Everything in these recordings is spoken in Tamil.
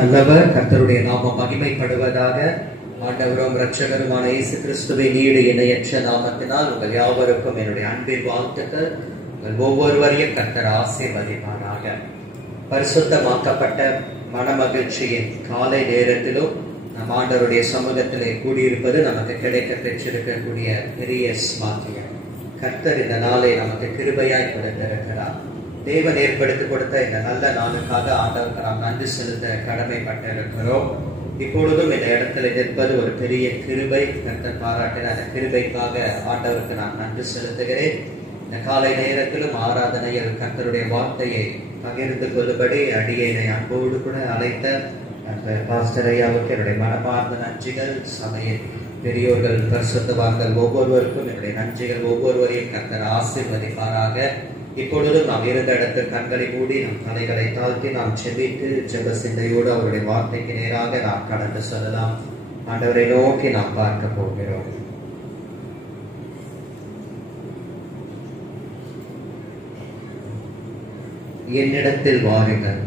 நல்லவர். கர்த்தருடைய நாமம் மகிமைப்படுவதாக. ஆண்டவரும் இரட்சகருமான இயேசு கிறிஸ்துவின் ஈடு இணையற்ற நாமத்தினால் உங்கள் யாவருக்கும் என்னுடைய அன்பின் வாழ்த்துக்கள். உங்கள் ஒவ்வொருவரையும் கர்த்தர் ஆசீர்வதிப்பாராக. பரிசுத்தமாக்கப்பட்ட மனமகிழ்ச்சியின் காலை நேரத்திலும் நம் ஆண்டவருடைய சமூகத்திலே கூடியிருப்பது நமக்கு கிடைக்க பெற்றிருக்கக்கூடிய பெரிய ஸ்மாக்கியம். கர்த்தர் இந்த நாளை நமக்கு கிருபையாய் கொடுத்திருக்கிறார். தேவன் ஏற்படுத்தி கொடுத்த இந்த நல்ல நாளுக்காக ஆண்டவருக்கு நாம் நன்றி செலுத்த கடமைப்பட்டிருக்கிறோம். இப்பொழுதும் இந்த இடத்துல நிற்பது ஒரு பெரிய கிருபை. கர்த்தர் பாராட்டின அந்த கிருபைக்காக ஆண்டவருக்கு நான் நன்றி செலுத்துகிறேன். இந்த காலை நேரத்திலும் ஆராதனையில் கர்த்தருடைய வார்த்தையை பகிர்ந்து கொள்ளும்படி அடியேனை அன்போடு கூட அழைத்த பாஸ்டர் ஐயாவுக்கு என்னுடைய மனமார்ந்த நன்றிகள். சபையின் பெரியோர்கள், பரிசுத்தவான்கள் ஒவ்வொருவருக்கும் என்னுடைய நன்றிகள். ஒவ்வொருவரையும் கர்த்தர் ஆசீர்வதிப்பாராக. இப்பொழுதும் நாம் இருந்த இடத்தில் கண்களை மூடி நம் தலைகளை தாழ்த்தி நாம் செபித்து ஜெப சிந்தையோடு அவருடைய வார்த்தைக்கு நேராக நாம் கடந்து செல்லலாம். ஆண்டவரை நோக்கி நாம் பார்க்க போகிறோம். என்னிடத்தில் வாருங்கள்,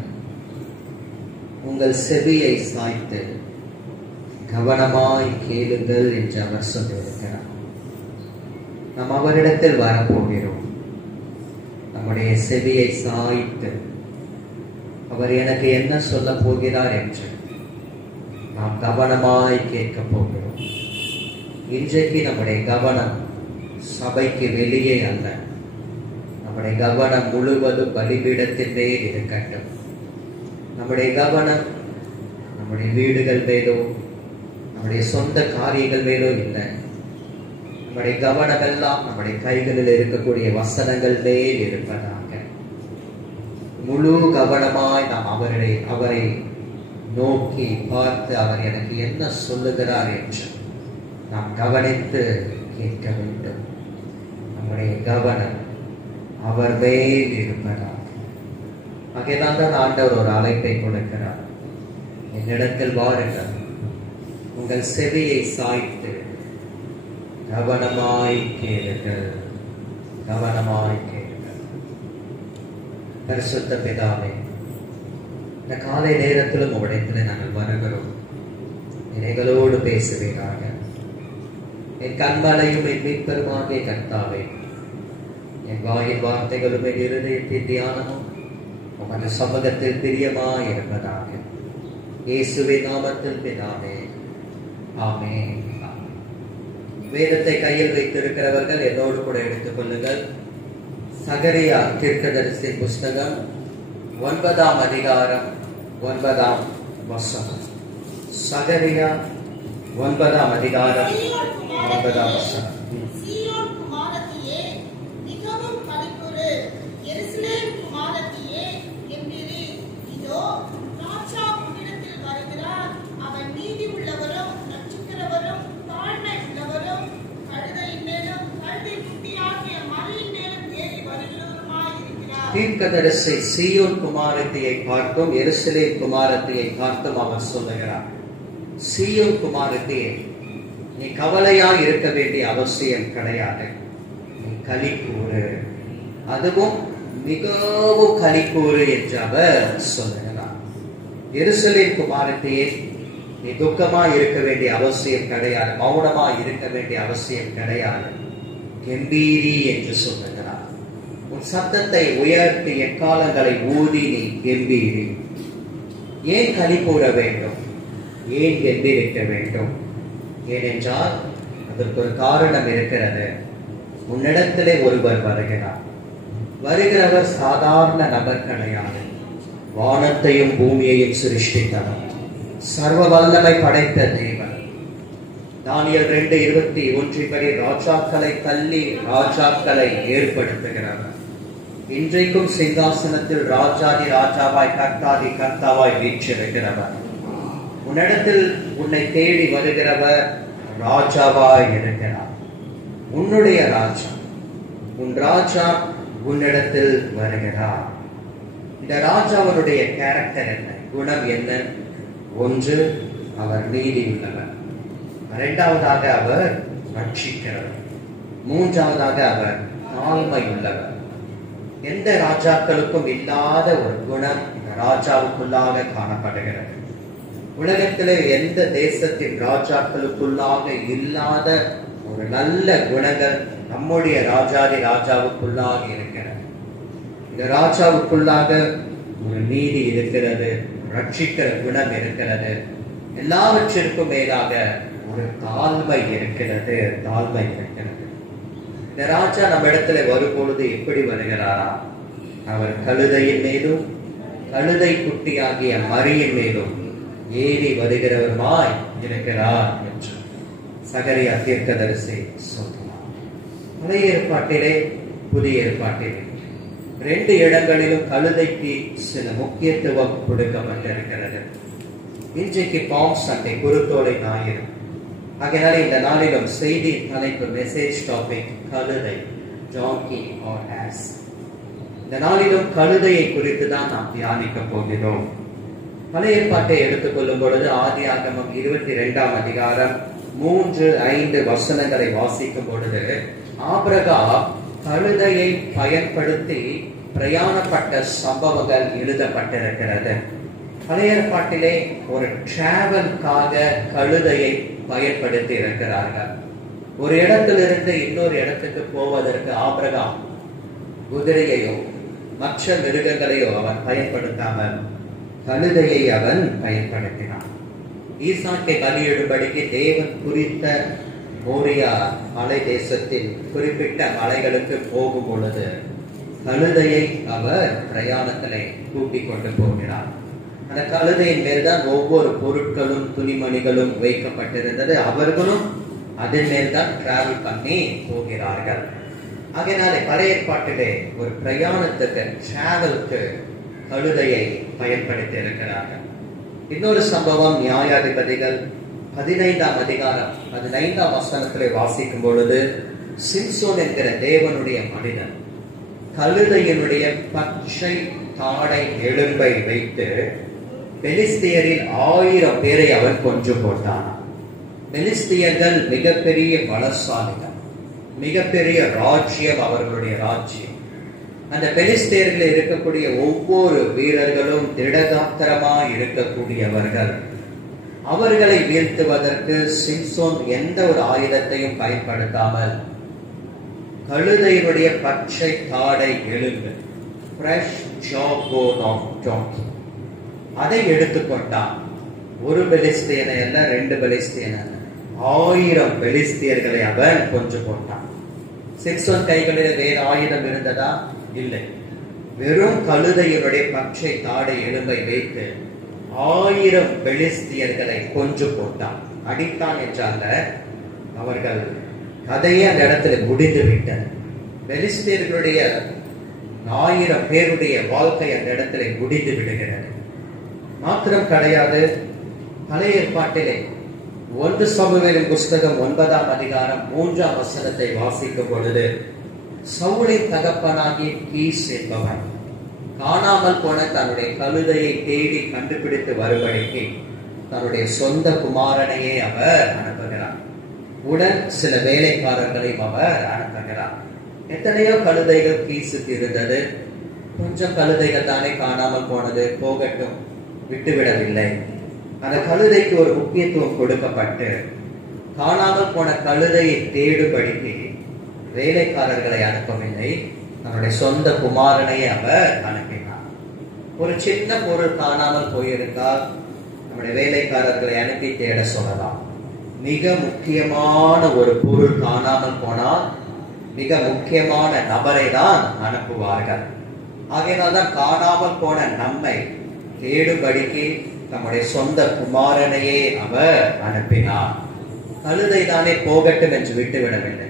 உங்கள் செவியை சாய்த்து கவனமாய் கேளுங்கள் என்று அவர் சொல்லியிருக்கிறார். நாம் அவரிடத்தில் வரப்போகிறோம். நம்முடைய செவியை சாய்த்து அவர் எனக்கு என்ன சொல்ல போகிறார் என்று நாம் கவனமாய் கேட்க போகிறோம். இன்றைக்கு நம்முடைய கவனம் சபைக்கு வெளியே அல்ல, நம்முடைய கவனம் முழுவதும் பலிபீடத்தின் மேல் இருக்கட்டும். நம்முடைய கவனம் நம்முடைய வீடுகள் மேலோ நம்முடைய சொந்த காரியங்கள் மேலோ இல்லை. நம்முடைய கவனம் எல்லாம் நம்முடைய கைகளில் இருக்கக்கூடிய வசனங்கள் மேல் இருப்பதாக முழு கவனமாய் நாம் அவரை நோக்கி பார்த்து அவர் எனக்கு என்ன சொல்லுகிறார் என்று நாம் கவனித்து கேட்க வேண்டும். நம்முடைய கவனம் அவர் மேல் இருப்பதாக. ஆகையால் தான் ஆண்டவர் ஒரு அழைப்பை கொடுக்கிறார். என்னிடத்தில் வாருங்கள், உங்கள் செவியை சாய்த்து கவனமாய் கேளுங்கள், கவனமாய் கேளுங்கள். பரிசுத்த பிதாவே, இந்த காலை நேரத்திலும் உடையத்தில் நாங்கள் வருகிறோம். எங்களோடு பேசுவீராக. என் கண்மலையும் என் மீட்பருமாகிய கர்த்தாவே, என் வாயின் வார்த்தைகளும் என் இருதயத்தின் தியானமும் உமது சமூகத்தில் பிரியமாய் இருப்பதாக. இயேசுவின் நாமத்தில் பிதாவே, ஆமென். வேதத்தை கையில் வைத்திருக்கிறவர்கள் என்னோடு கூட எடுத்துக் கொள்ளுங்கள். சகரியா தீர்க்கதரிசி புஸ்தகம் 9ஆம் அதிகாரம் 9ஆம் வசனம். சகரியா 9ஆம் அதிகாரம் 9ஆம் வசனம். தீர்க்கதரிசி சீயோன் குமாரத்தியை பார்த்தும் எருசலேம் குமாரத்தியை பார்த்தும் அவர் சொல்லுகிறார். சீயோன் குமாரத்தியே, நீ கவலையாய் இருக்க வேண்டிய அவசியம் கிடையாது. நீ களி கூறு, அதுவும் மிகவும் களி கூறு என்று அவர் சொல்லுகிறார். எருசலேம் குமாரத்தியே, நீ துக்கமாய் இருக்க வேண்டிய அவசியம் கிடையாது, மௌனமாய் இருக்க வேண்டிய அவசியம் கிடையாது. கெம்பீரி என்று சொல்லுகிறார். உன் சத்தத்தை உயர்த்தி எக்காலங்களை ஊதி நீ கெம்பீரி. ஏன் களி கூற வேண்டும்? ஏன் கெம்பீரிக்க வேண்டும்? ஏனென்றால் அதற்கு ஒரு காரணம் இருக்கிறது. உன்னிடத்திலே ஒருவர் வருகிறார். வருகிறவர் சாதாரண நபர் கிடையாது. வானத்தையும் பூமியையும் சிருஷ்டித்தவர், சர்வ வல்லமை படைத்த தேவன். தானியேல் 2:21 படி ராஜாக்களை தள்ளி ராஜாக்களை ஏற்படுத்துகிறவர். இன்றைக்கும் சிங்காசனத்தில் ராஜாதி ராஜாவாய் கர்த்தாதி கர்த்தாவாய் வீற்றிருக்கிறவர். உன்னிடத்தில் உன்னை தேடி வருகிறவர் ராஜாவாய் இருக்கிறார். உன்னுடைய ராஜா, உன் ராஜா உன்னிடத்தில் வருகிறார். இந்த ராஜாவுடைய கேரக்டர் என்ன, குணம் என்ன? ஒன்று, அவர் நீதி உள்ளவர். இரண்டாவதாக அவர் ரட்சிக்கிறவர். மூன்றாவதாக அவர் தாழ்மை உள்ளவர். எந்த ராஜாக்களுக்கும் இல்லாத ஒரு குணம் இந்த ராஜாவுக்குள்ளாக காணப்படுகிறது. உலகத்திலே எந்த தேசத்தின் ராஜாக்களுக்குள்ளாக இல்லாத ஒரு நல்ல குணங்கள் நம்முடைய ராஜாதி ராஜாவுக்குள்ளாக இருக்கிறது. இந்த ராஜாவுக்குள்ளாக ஒரு நீதி இருக்கிறது, ரட்சிக்கிற குணம் இருக்கிறது, எல்லாவற்றிற்கும் மேலாக ஒரு தாழ்மை இருக்கிறது. இந்த ராஜா நம்ம இடத்துல வரும்பொழுது எப்படி வருகிறாரா? அவர் கழுதையின் மேலும் கழுதை குட்டியாகிய மரியின் மேலும் ஏறி வருகிறவருமாய் இருக்கிறார் என்று சகரியா தீர்க்கதரிசி சொல்கிறார். பழைய ஏற்பாட்டிலே புதிய ஏற்பாட்டிலே 2 இடங்களிலும் கழுதைக்கு சில முக்கியத்துவம் கொடுக்கப்பட்டிருக்கிறது. இன்றைக்கு பாம் சண்டே, குருத்தோலை ஞாயிறு. ஆகையால இந்த நாளிலும் செய்தி தலைப்பு, மெசேஜ் டாபிக் கழுதை, ஜாங்கி ஆர் ஆஸ். இந்த நாளிலும் கழுதையை குறித்து தான் நாம் தியானிக்க போகிறோம். பழைய ஏற்பாட்டை எடுத்துக்கொள்ளும் பொழுது ஆதியாகமம் 22ஆம் அதிகாரம் 3-5 வசனங்களை வாசிக்கும் பொழுது ஆபிரகாம் கழுதையை பயன்படுத்தி பிரயாணப்பட்ட சம்பவங்கள் எழுதப்பட்டிருக்கிறது. பழைய ஏற்பாட்டிலே ஒரு டிராவலுக்காக கழுதையை பயன்படுத்தி இருக்கிறார்கள். ஒரு இடத்திலிருந்து இன்னொரு இடத்துக்கு போவதற்கு ஆபிரகாம் குதிரையையோ மற்ற மிருகங்களையோ அவன் பயன்படுத்தாமல் கழுதையை அவன் பயன்படுத்தினான். ஈசாக்கை பலியிடும்படிக்கு தேவன் குறித்த மோரியா மலை தேசத்தில் குறிப்பிட்ட மலைகளுக்கு போகும் பொழுது கழுதையை அவர் பிரயாணத்திலே கூப்பிக் கொண்டு போகிறார். அந்த கழுதையின் மேல்தான் ஒவ்வொரு பொருட்களும் துணிமணிகளும் வைக்கப்பட்டிருந்தது. அவர்களும் அதன் மேல்தான் டிராவல் பண்ணி போகிறார்கள். ஆகையினாலே பழைய ஏற்பாட்டிலே ஒரு பிரயாணத்துக்கு, டிராவலுக்கு கழுதையை பயன்படுத்தி இருக்கிறார்கள். இன்னொரு சம்பவம் நியாயாதிபதிகள் 15ஆம் அதிகாரம் 15ஆம் வசனத்திலே வாசிக்கும் பொழுது சிம்சோன் என்கிற தேவனுடைய மனிதன் கழுதையினுடைய பச்சை தாடை எலும்பை வைத்து பெலிஸ்தியரில் 1000 பேரை அவன் கொன்று போட்டான். பெலிஸ்தியர்கள் மிகப்பெரிய பலசாலிகள், மிகப்பெரிய ராஜ்யம் அவர்களுடைய ராஜ்யம். அந்த பெலிஸ்தியர்கள் இருக்கக்கூடிய ஒவ்வொரு வீரர்களும் திடகாத்திரமாய் இருக்கக்கூடியவர்கள். அவர்களை வீழ்த்துவதற்கு சிம்சோன் எந்த ஒரு ஆயுதத்தையும் பயன்படுத்தாமல் கழுதையினுடைய பச்சை தாடை எலும்பு, ஃப்ரெஷ் ஜாபோன் ஆஃப் டாங்கி, அதை எடுத்துக்கொண்டான். ஒரு பெலிஸ்தியனை அல்ல, 2 பெலிஸ்தியன் அல்ல, 1000 பெலிஸ்தியர்களை அவன் கொன்று போட்டான். சிம்சோன் கைகளில் வேறு ஆயுதம் இருந்ததா? இல்லை. வெறும் கழுதையினுடைய பச்சை தாடை எலும்பை வைத்து 1000 பெலிஸ்தியர்களை கொன்று போட்டான். அடித்தான் என்றால அவர்கள் கதையே அந்த இடத்துல முடிந்து விட்டது. பெலிஸ்தியர்களுடைய 1000 பேருடைய வாழ்க்கை அந்த இடத்துல முடிந்து விடுகிறது. மாத்திரம் கிடையாது, பழைய ஏற்பாட்டிலே 1 சாமுவேலின் புஸ்தகம் 9ஆம் அதிகாரம் 3ஆம் வசனத்தை வாசிக்கும் பொழுது சவுலின் தகப்பனாகிய கீஸ் என்பவன் காணாமல் போன தன்னுடைய கழுதையை தேடி கண்டுபிடித்து வரும்படிக்கு தன்னுடைய சொந்த குமாரனையே அவர் அனுப்புகிறார். உடன் சில வேலைக்காரர்களையும் அவர் அனுப்புகிறார். எத்தனையோ கழுதைகள் கீசுக்கு இருந்தது. கொஞ்சம் கழுதைகள் தானே காணாமல் போனது, போகட்டும், விட்டுவிடவில்லை. அந்த கழுதைக்கு ஒரு முக்கியத்துவம் கொடுக்கப்பட்டு காணாமல் போன கழுதையை தேடும்படிக்கு வேலைக்காரர்களை அனுப்பவில்லை, தன்னுடைய சொந்த குமாரனையே அவர் அனுப்பினார். ஒரு சின்ன பொருள் காணாமல் போயிருந்தால் நம்முடைய வேலைக்காரர்களை அனுப்பி தேட சொல்லலாம். மிக முக்கியமான ஒரு பொருள் காணாமல் போனால் மிக முக்கியமான நபரை தான் அனுப்புவார்கள். ஆகையினால்தான் காணாமல் போன நம்மை தேடும்படிக்கு நம்முடைய சொந்த குமாரனையே அவர் அனுப்பினார். கழுதை தானே போகட்டும் என்று விட்டுவிடவில்லை,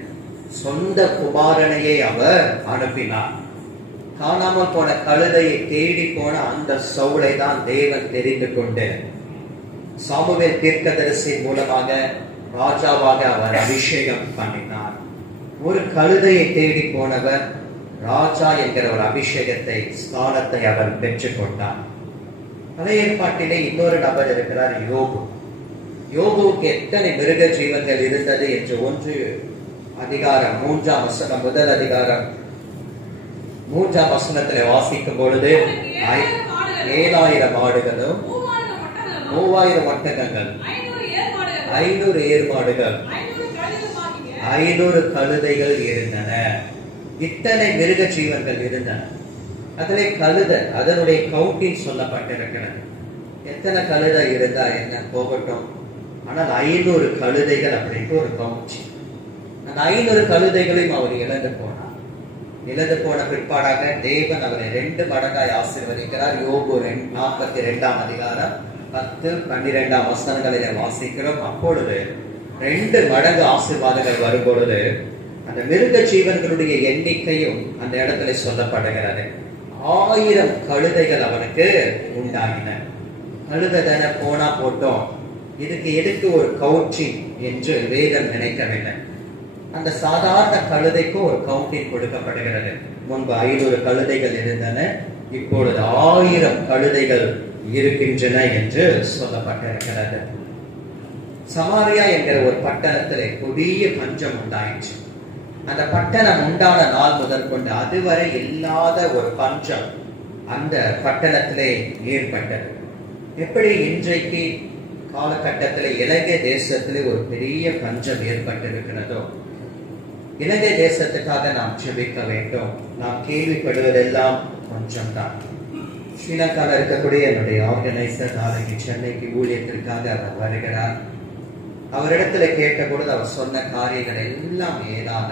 சொந்த குமாரனையே அவர் அனுப்பினார். காணாமல் போன கழுதையை தேடி போன அந்த சவுலை தான் தேவன் தெரிந்து கொண்டு சாமுவேல் தீர்க்கதரிசி மூலமாக ராஜாவாக அவர் அபிஷேகம் பண்ணினார். ஒரு கழுதையை தேடி போனவர் ராஜா என்கிற ஒரு அபிஷேகத்தை, ஸ்தானத்தை அவர் பெற்றுக் கொண்டார். பழைய ஏற்பாட்டிலே இன்னொரு நபர் இருக்கிறார், யோபு. யோபுவுக்கு எத்தனை மிருக ஜீவன்கள் இருந்தது என்று 1 அதிகாரம் 3ஆம் வசனம், 1 அதிகாரம் 3ஆம் வசனத்திலே வாசிக்கும் பொழுது 7000 ஆடுகளும் 3000 ஒட்டகங்கள், 500 ஏர்மாடுகள், 500 கழுதைகள் இருந்தன. இத்தனை மிருக ஜீவன்கள் இருந்தன. அதிலே கழுதை, அதனுடைய கவுண்டிங் சொல்லப்பட்டிருக்கிறது. எத்தனை கழுதை இருந்தா என்ன போகட்டும், ஆனால் 500 கழுதைகள் அப்படின்ட்டு ஒரு கவுண்ட். அந்த 500 கழுதைகளையும் அவர் இழந்து போனார். இழந்து போன பிற்பாடாக தேவன் அவரை 2 மடங்காய் ஆசீர்வதிக்கிறார். யோபு 42ஆம் அதிகாரம் 10-12 வசனங்களை வாசிக்கிறோம். அப்பொழுது 2 மடங்கு ஆசீர்வாதங்கள் வரும்பொழுது அந்த மிருக ஜீவன்களுடைய எண்ணிக்கையும் அந்த இடத்துல சொல்லப்படுகிறது. 1000 கழுதைகள் அவனுக்கு உண்டாகின. கழுதை தானே போனா போட்டோம், இதுக்கு எதுக்கு ஒரு கவுண்டிங் என்று வேதம் நினைக்கவில்லை. அந்த சாதாரண கழுதைக்கும் ஒரு கவுண்டிங் கொடுக்கப்படுகிறது. முன்பு 500 கழுதைகள் இருந்தன, இப்பொழுது 1000 கழுதைகள் இருக்கின்றன என்று சொல்லப்பட்டிருக்கிறது. சமாரியா என்கிற ஒரு பட்டணத்திலே கொடிய பஞ்சம் உண்டாயிற்று. அந்த பட்டணம் உண்டான நாள் முதல் கொண்டு அதுவரை இல்லாத ஒரு பஞ்சம் அந்த பட்டணத்திலே ஏற்பட்டது. எப்படி இன்றைக்கு காலகட்டத்திலே இலங்கை தேசத்திலே ஒரு பெரிய பஞ்சம் ஏற்பட்டிருக்கிறதோ, இலங்கை தேசத்துக்காக நாம் ஜெபிக்க வேண்டும். நாம் கேள்விப்படுவதெல்லாம் கொஞ்சம் தான். ஸ்ரீலங்காவில் இருக்கக்கூடிய என்னுடைய ஆர்கனைசர் நாளைக்கு சென்னைக்கு ஊழியத்திற்காக அவர் வருகிறார். அவரிடத்துல கேட்ட பொழுது அவர் சொன்ன காரியங்கள் எல்லாம் ஏதான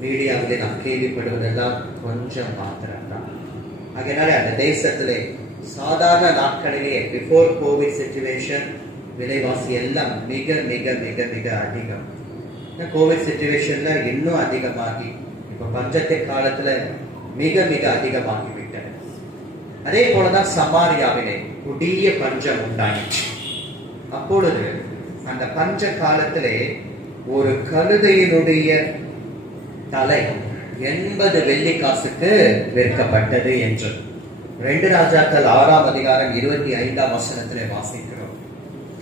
மீடியாவிலே நாம் கேள்விப்படுவதெல்லாம் கொஞ்சம் மாத்திரம்தான். அதனால அந்த தேசத்திலே சாதாரண நாட்களிலேயே பிஃபோர் கோவிட் சிச்சுவேஷன் விலைவாசி எல்லாம் மிக மிக மிக மிக அதிகம். கோவிட் சிச்சுவேஷன்ல இன்னும் அதிகமாகி இப்ப பஞ்சத்தை காலத்துல மிக மிக அதிகமாகிவிட்டது. அதே போலதான் சமாரியாவிலே கொடிய பஞ்சம் உண்டாயிற்று. அப்பொழுது அந்த பஞ்ச காலத்திலே ஒரு கழுதையினுடைய தலை 80 வெள்ளிக்காசுக்கு விற்கப்பட்டது என்று 2 ராஜாக்கள் 6ஆம் அதிகாரம் 25ஆம் வசனத்திலே வாசிக்கிறோம்.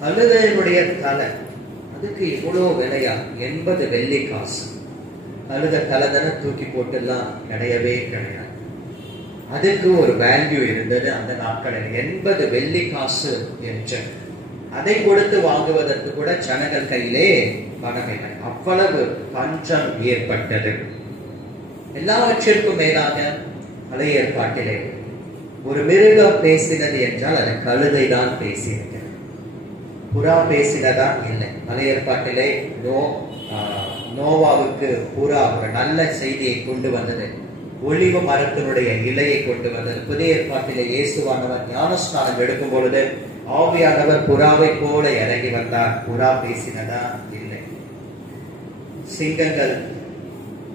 கழுதையினுடைய தலை அதுக்கு இவ்வளவு விலையா? 80 வெள்ளிக்காசு. கழுதை தலை தானே தூக்கி போட்டுலாம் கிடையவே கிடையாது. அதுக்கு ஒரு வேல்யூ இருந்தது அந்த நாட்களில். 80 வெள்ளிக்காசு என்று அதை கொடுத்து வாங்குவதற்கு கூட ஜனங்கள் கையிலே பணம் இல்லை. அவ்வளவு பஞ்சம் ஏற்பட்டது. எல்லாவற்றிற்கும் மேலாக பழைய ஏற்பாட்டிலே ஒரு மிருகம் பேசினது என்றால் அது கழுதை தான் பேசியிருக்கிறது. புறா பேசினதா இல்லை. பழைய ஏற்பாட்டிலே நோவாவுக்கு புறா ஒரு நல்ல செய்தியை கொண்டு வந்தது. ஒலிவ மரத்தினுடைய இலையை கொண்டு வந்தது. புதிய ஏற்பாட்டிலே இயேசுவானவர் ஞானஸ்நானம் எடுக்கும் பொழுது ஆவியானவர் புறாவை போல இறங்கி வந்தார். புறா பேசினதா இல்லை. சிங்கங்கள்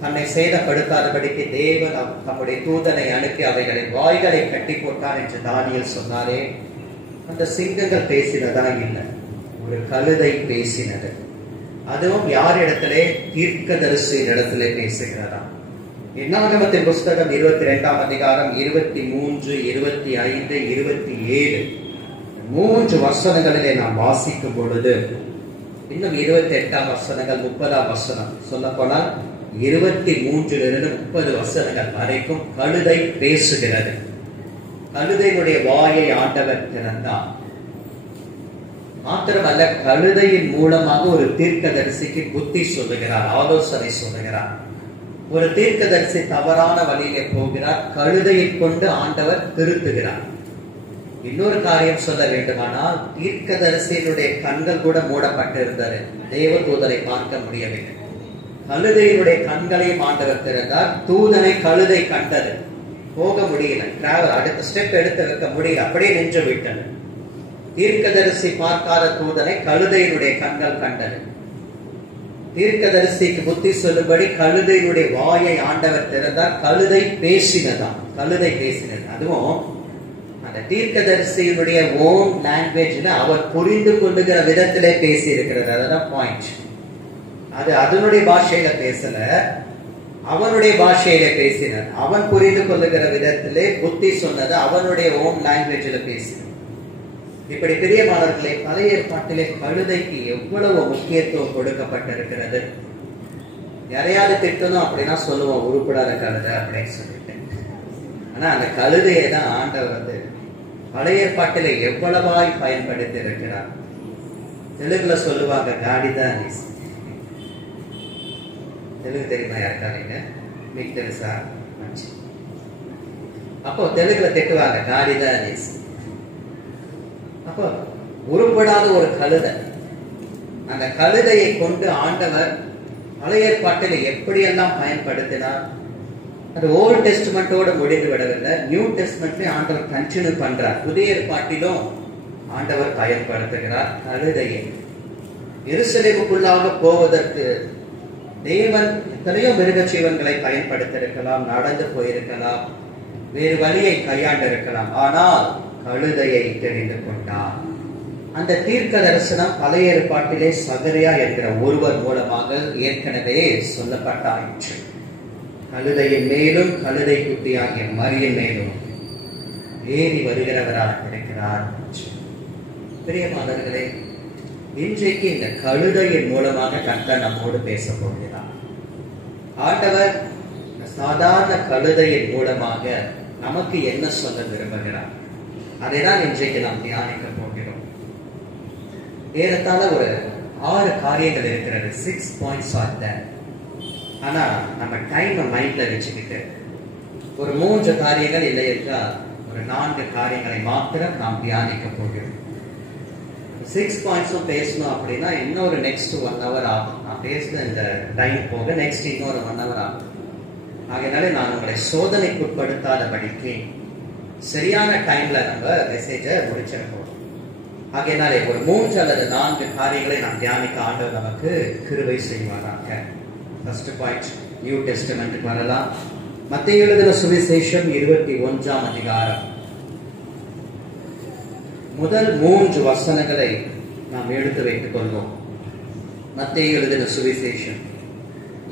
தன்னை சேதப்படுத்தாதபடிக்கு தேவன் தம்முடைய தூதனை அனுப்பி அவைகளின் வாய்களை கட்டி போட்டார் என்று தானியேல் சொன்னாரே, அந்த சிங்கங்கள் பேசினதா இல்லை. ஒரு கழுதை பேசினது. அதுவும் யார் இடத்திலே? தீர்க்கதரிசியின் இடத்திலே பேசுகிறதா. என்னாகமத்தின் புஸ்தகம் 22ஆம் அதிகாரம் 23, 25, 27 3 வசனங்களிலே நாம் வாசிக்கும் பொழுது இன்னும் 28ஆம் வசனங்கள் 30ஆம் வசனம் சொல்ல போனால் 23 30 வசனங்கள் வரைக்கும் கழுதை பேசுகிறது. கழுதையினுடைய வாயை ஆண்டவர் திறந்தார். மாத்திரமல்ல, கழுதையின் மூலமாக ஒரு தீர்க்கதரிசிக்கு புத்தி சொல்லுகிறார், ஆலோசனை சொல்லுகிறார். ஒரு தீர்க்கதரிசி தவறான வழியிலே போகிறார், கழுதையை கொண்டு ஆண்டவர் திருத்துகிறார். இன்னொரு காரியம் சொல்ல வேண்டுமானால், தீர்க்கதரிசியினுடைய கண்கள் கூட மூடப்பட்டிருந்தது. தேவ தூதனை பார்க்க முடியவில்லை. கழுதையினுடைய கண்களையும் ஆண்டவர் திறந்தார். தூதனை கழுதை கண்டது. போக முடியல. டிராவல் அடுத்த ஸ்டெப் எடுத்து வைக்க முடியல. அப்படியே நின்று விட்டது. தீர்க்கதரிசி பார்க்காத தூதனை கழுதையினுடைய கண்கள் கண்டது. தீர்க்கதரிசிக்கு புத்தி சொல்லும்படி கழுதையினுடைய வாயை ஆண்டவர் திறந்தார். கழுதை பேசினதான். கழுதை பேசினது. அதுவும் அந்த தீர்க்கதரிசியினுடைய ஓன் லாங்குவேஜ்ல அவர் புரிந்து கொள்ளுகிற விதத்திலே பேசி இருக்கிறது. அதுதான் பாயிண்ட். அது அதனுடைய பாஷையில பேசல, அவனுடைய பாஷையில பேசினார். அவன் புரிந்து கொள்ளுகிற விதத்திலே புத்தி சொன்னது அவனுடைய ஓன் லாங்குவேஜ்ல பேசினார். இப்படி பிரியமானவர்களே, பழைய ஏற்பாட்டிலே கழுதைக்கு எவ்வளவு முக்கியத்துவம் கொடுக்கப்பட்டிருக்கிறது. யாரையாவது திட்டணும் அப்படின்னா சொல்லுவோம், உருப்படாத கழுதை அப்படின்னு சொல்லிட்டு. ஆனா அந்த கழுதையை தான் ஆண்டவர் பழைய ஏற்பாட்டிலே எவ்வளவாய் பயன்படுத்தி இருக்கிறார். தெலுங்குல சொல்லுவாங்க காடிதான் ஈஸி. தெலுங்கு தெரியுமா யாருக்காரீங்க? మీకు తెలుసా? మంచి. அப்போ தெலுங்குல திட்டுவாங்க காடிதான் ஈஸி. அப்போ உருப்படாத ஒரு கழுதை, அந்த கழுதையை கொண்டு ஆண்டவர் பழைய ஏற்பாட்டில் எப்படியெல்லாம் பயன்படுத்தினார். அது ஓல்ட் டெஸ்ட்மெண்டோட முடிந்து விடவில்லை, நியூ டெஸ்ட்மெண்ட்லயும் ஆண்டவர் கண்டினியூ பண்றார். புதிய ஏற்பாட்டிலும் ஆண்டவர் பயன்படுத்துகிறார் கழுதையை. எருசலேமுக்குள்ளாக போவதற்கு தேவன் எத்தனையோ மிருக ஜீவன்களை பயன்படுத்தியிருக்கலாம், நடந்து போயிருக்கலாம், வேறு வழியை கையாண்டிருக்கலாம். ஆனால் கழுதையை தெரிந்து கொண்டார். அந்த தீர்க்க தரிசனம் பழைய ஏற்பாட்டிலே சகரியா என்கிற ஒருவர் மூலமாக ஏற்கனவே சொல்லப்பட்டாயிற்று. கழுதையின் மேலும் கழுதை குட்டியாகிய மரியின் மேலும் ஏறி வருகிறவராக இருக்கிறார். பிரியமானவர்களே, இன்றைக்கு இந்த கழுதையின் மூலமாக கர்த்தர் நம்மோடு பேச போகிறார். ஆண்டவர் சாதாரண கழுதையின் மூலமாக நமக்கு என்ன சொல்ல விரும்புகிறார், அதைதான் இன்றைக்கு நாம் தியானிக்க போகிறோம். ஏறத்தாழ ஒரு 6 காரியங்கள் இருக்கிறது. 6 points are there. ஆனா நம்ம டைம் மைண்ட்ல வச்சுக்கிட்டு ஒரு 3 காரியங்கள் இல்லை என்றால் ஒரு 4 காரியங்களை மாத்திரம் நாம் தியானிக்க போகிறோம். 6 பாயிண்ட்ஸும் பேசணும் அப்படின்னா இன்னொரு நெக்ஸ்ட் 1 hour ஆகும். நான் பேசின இந்த டைம் போக நெக்ஸ்ட் இன்னொரு 1 hour ஆகும். ஆகையினால நான் உங்களை சோதனைக்குட்படுத்தாதபடிக்கு சரியான டைம்ல நம்ம மெசேஜை முடிச்சிருக்கோம். ஆகையினாலே ஒரு 3 அல்லது 4 காரியங்களை நாம் தியானிக்க ஆண்டவர் நமக்கு கிருபை செய்வாராக. ஃபர்ஸ்ட் பாயிண்ட், நியூ டெஸ்டமென்ட்க்கு வரலாம். மத்தேயு எழுதின சுவிசேஷம் 21ஆம் அதிகாரம் முதல் 3 வசனங்களை நாம் எடுத்து வைத்துக் கொள்வோம். மத்தேயு எழுதின சுவிசேஷம்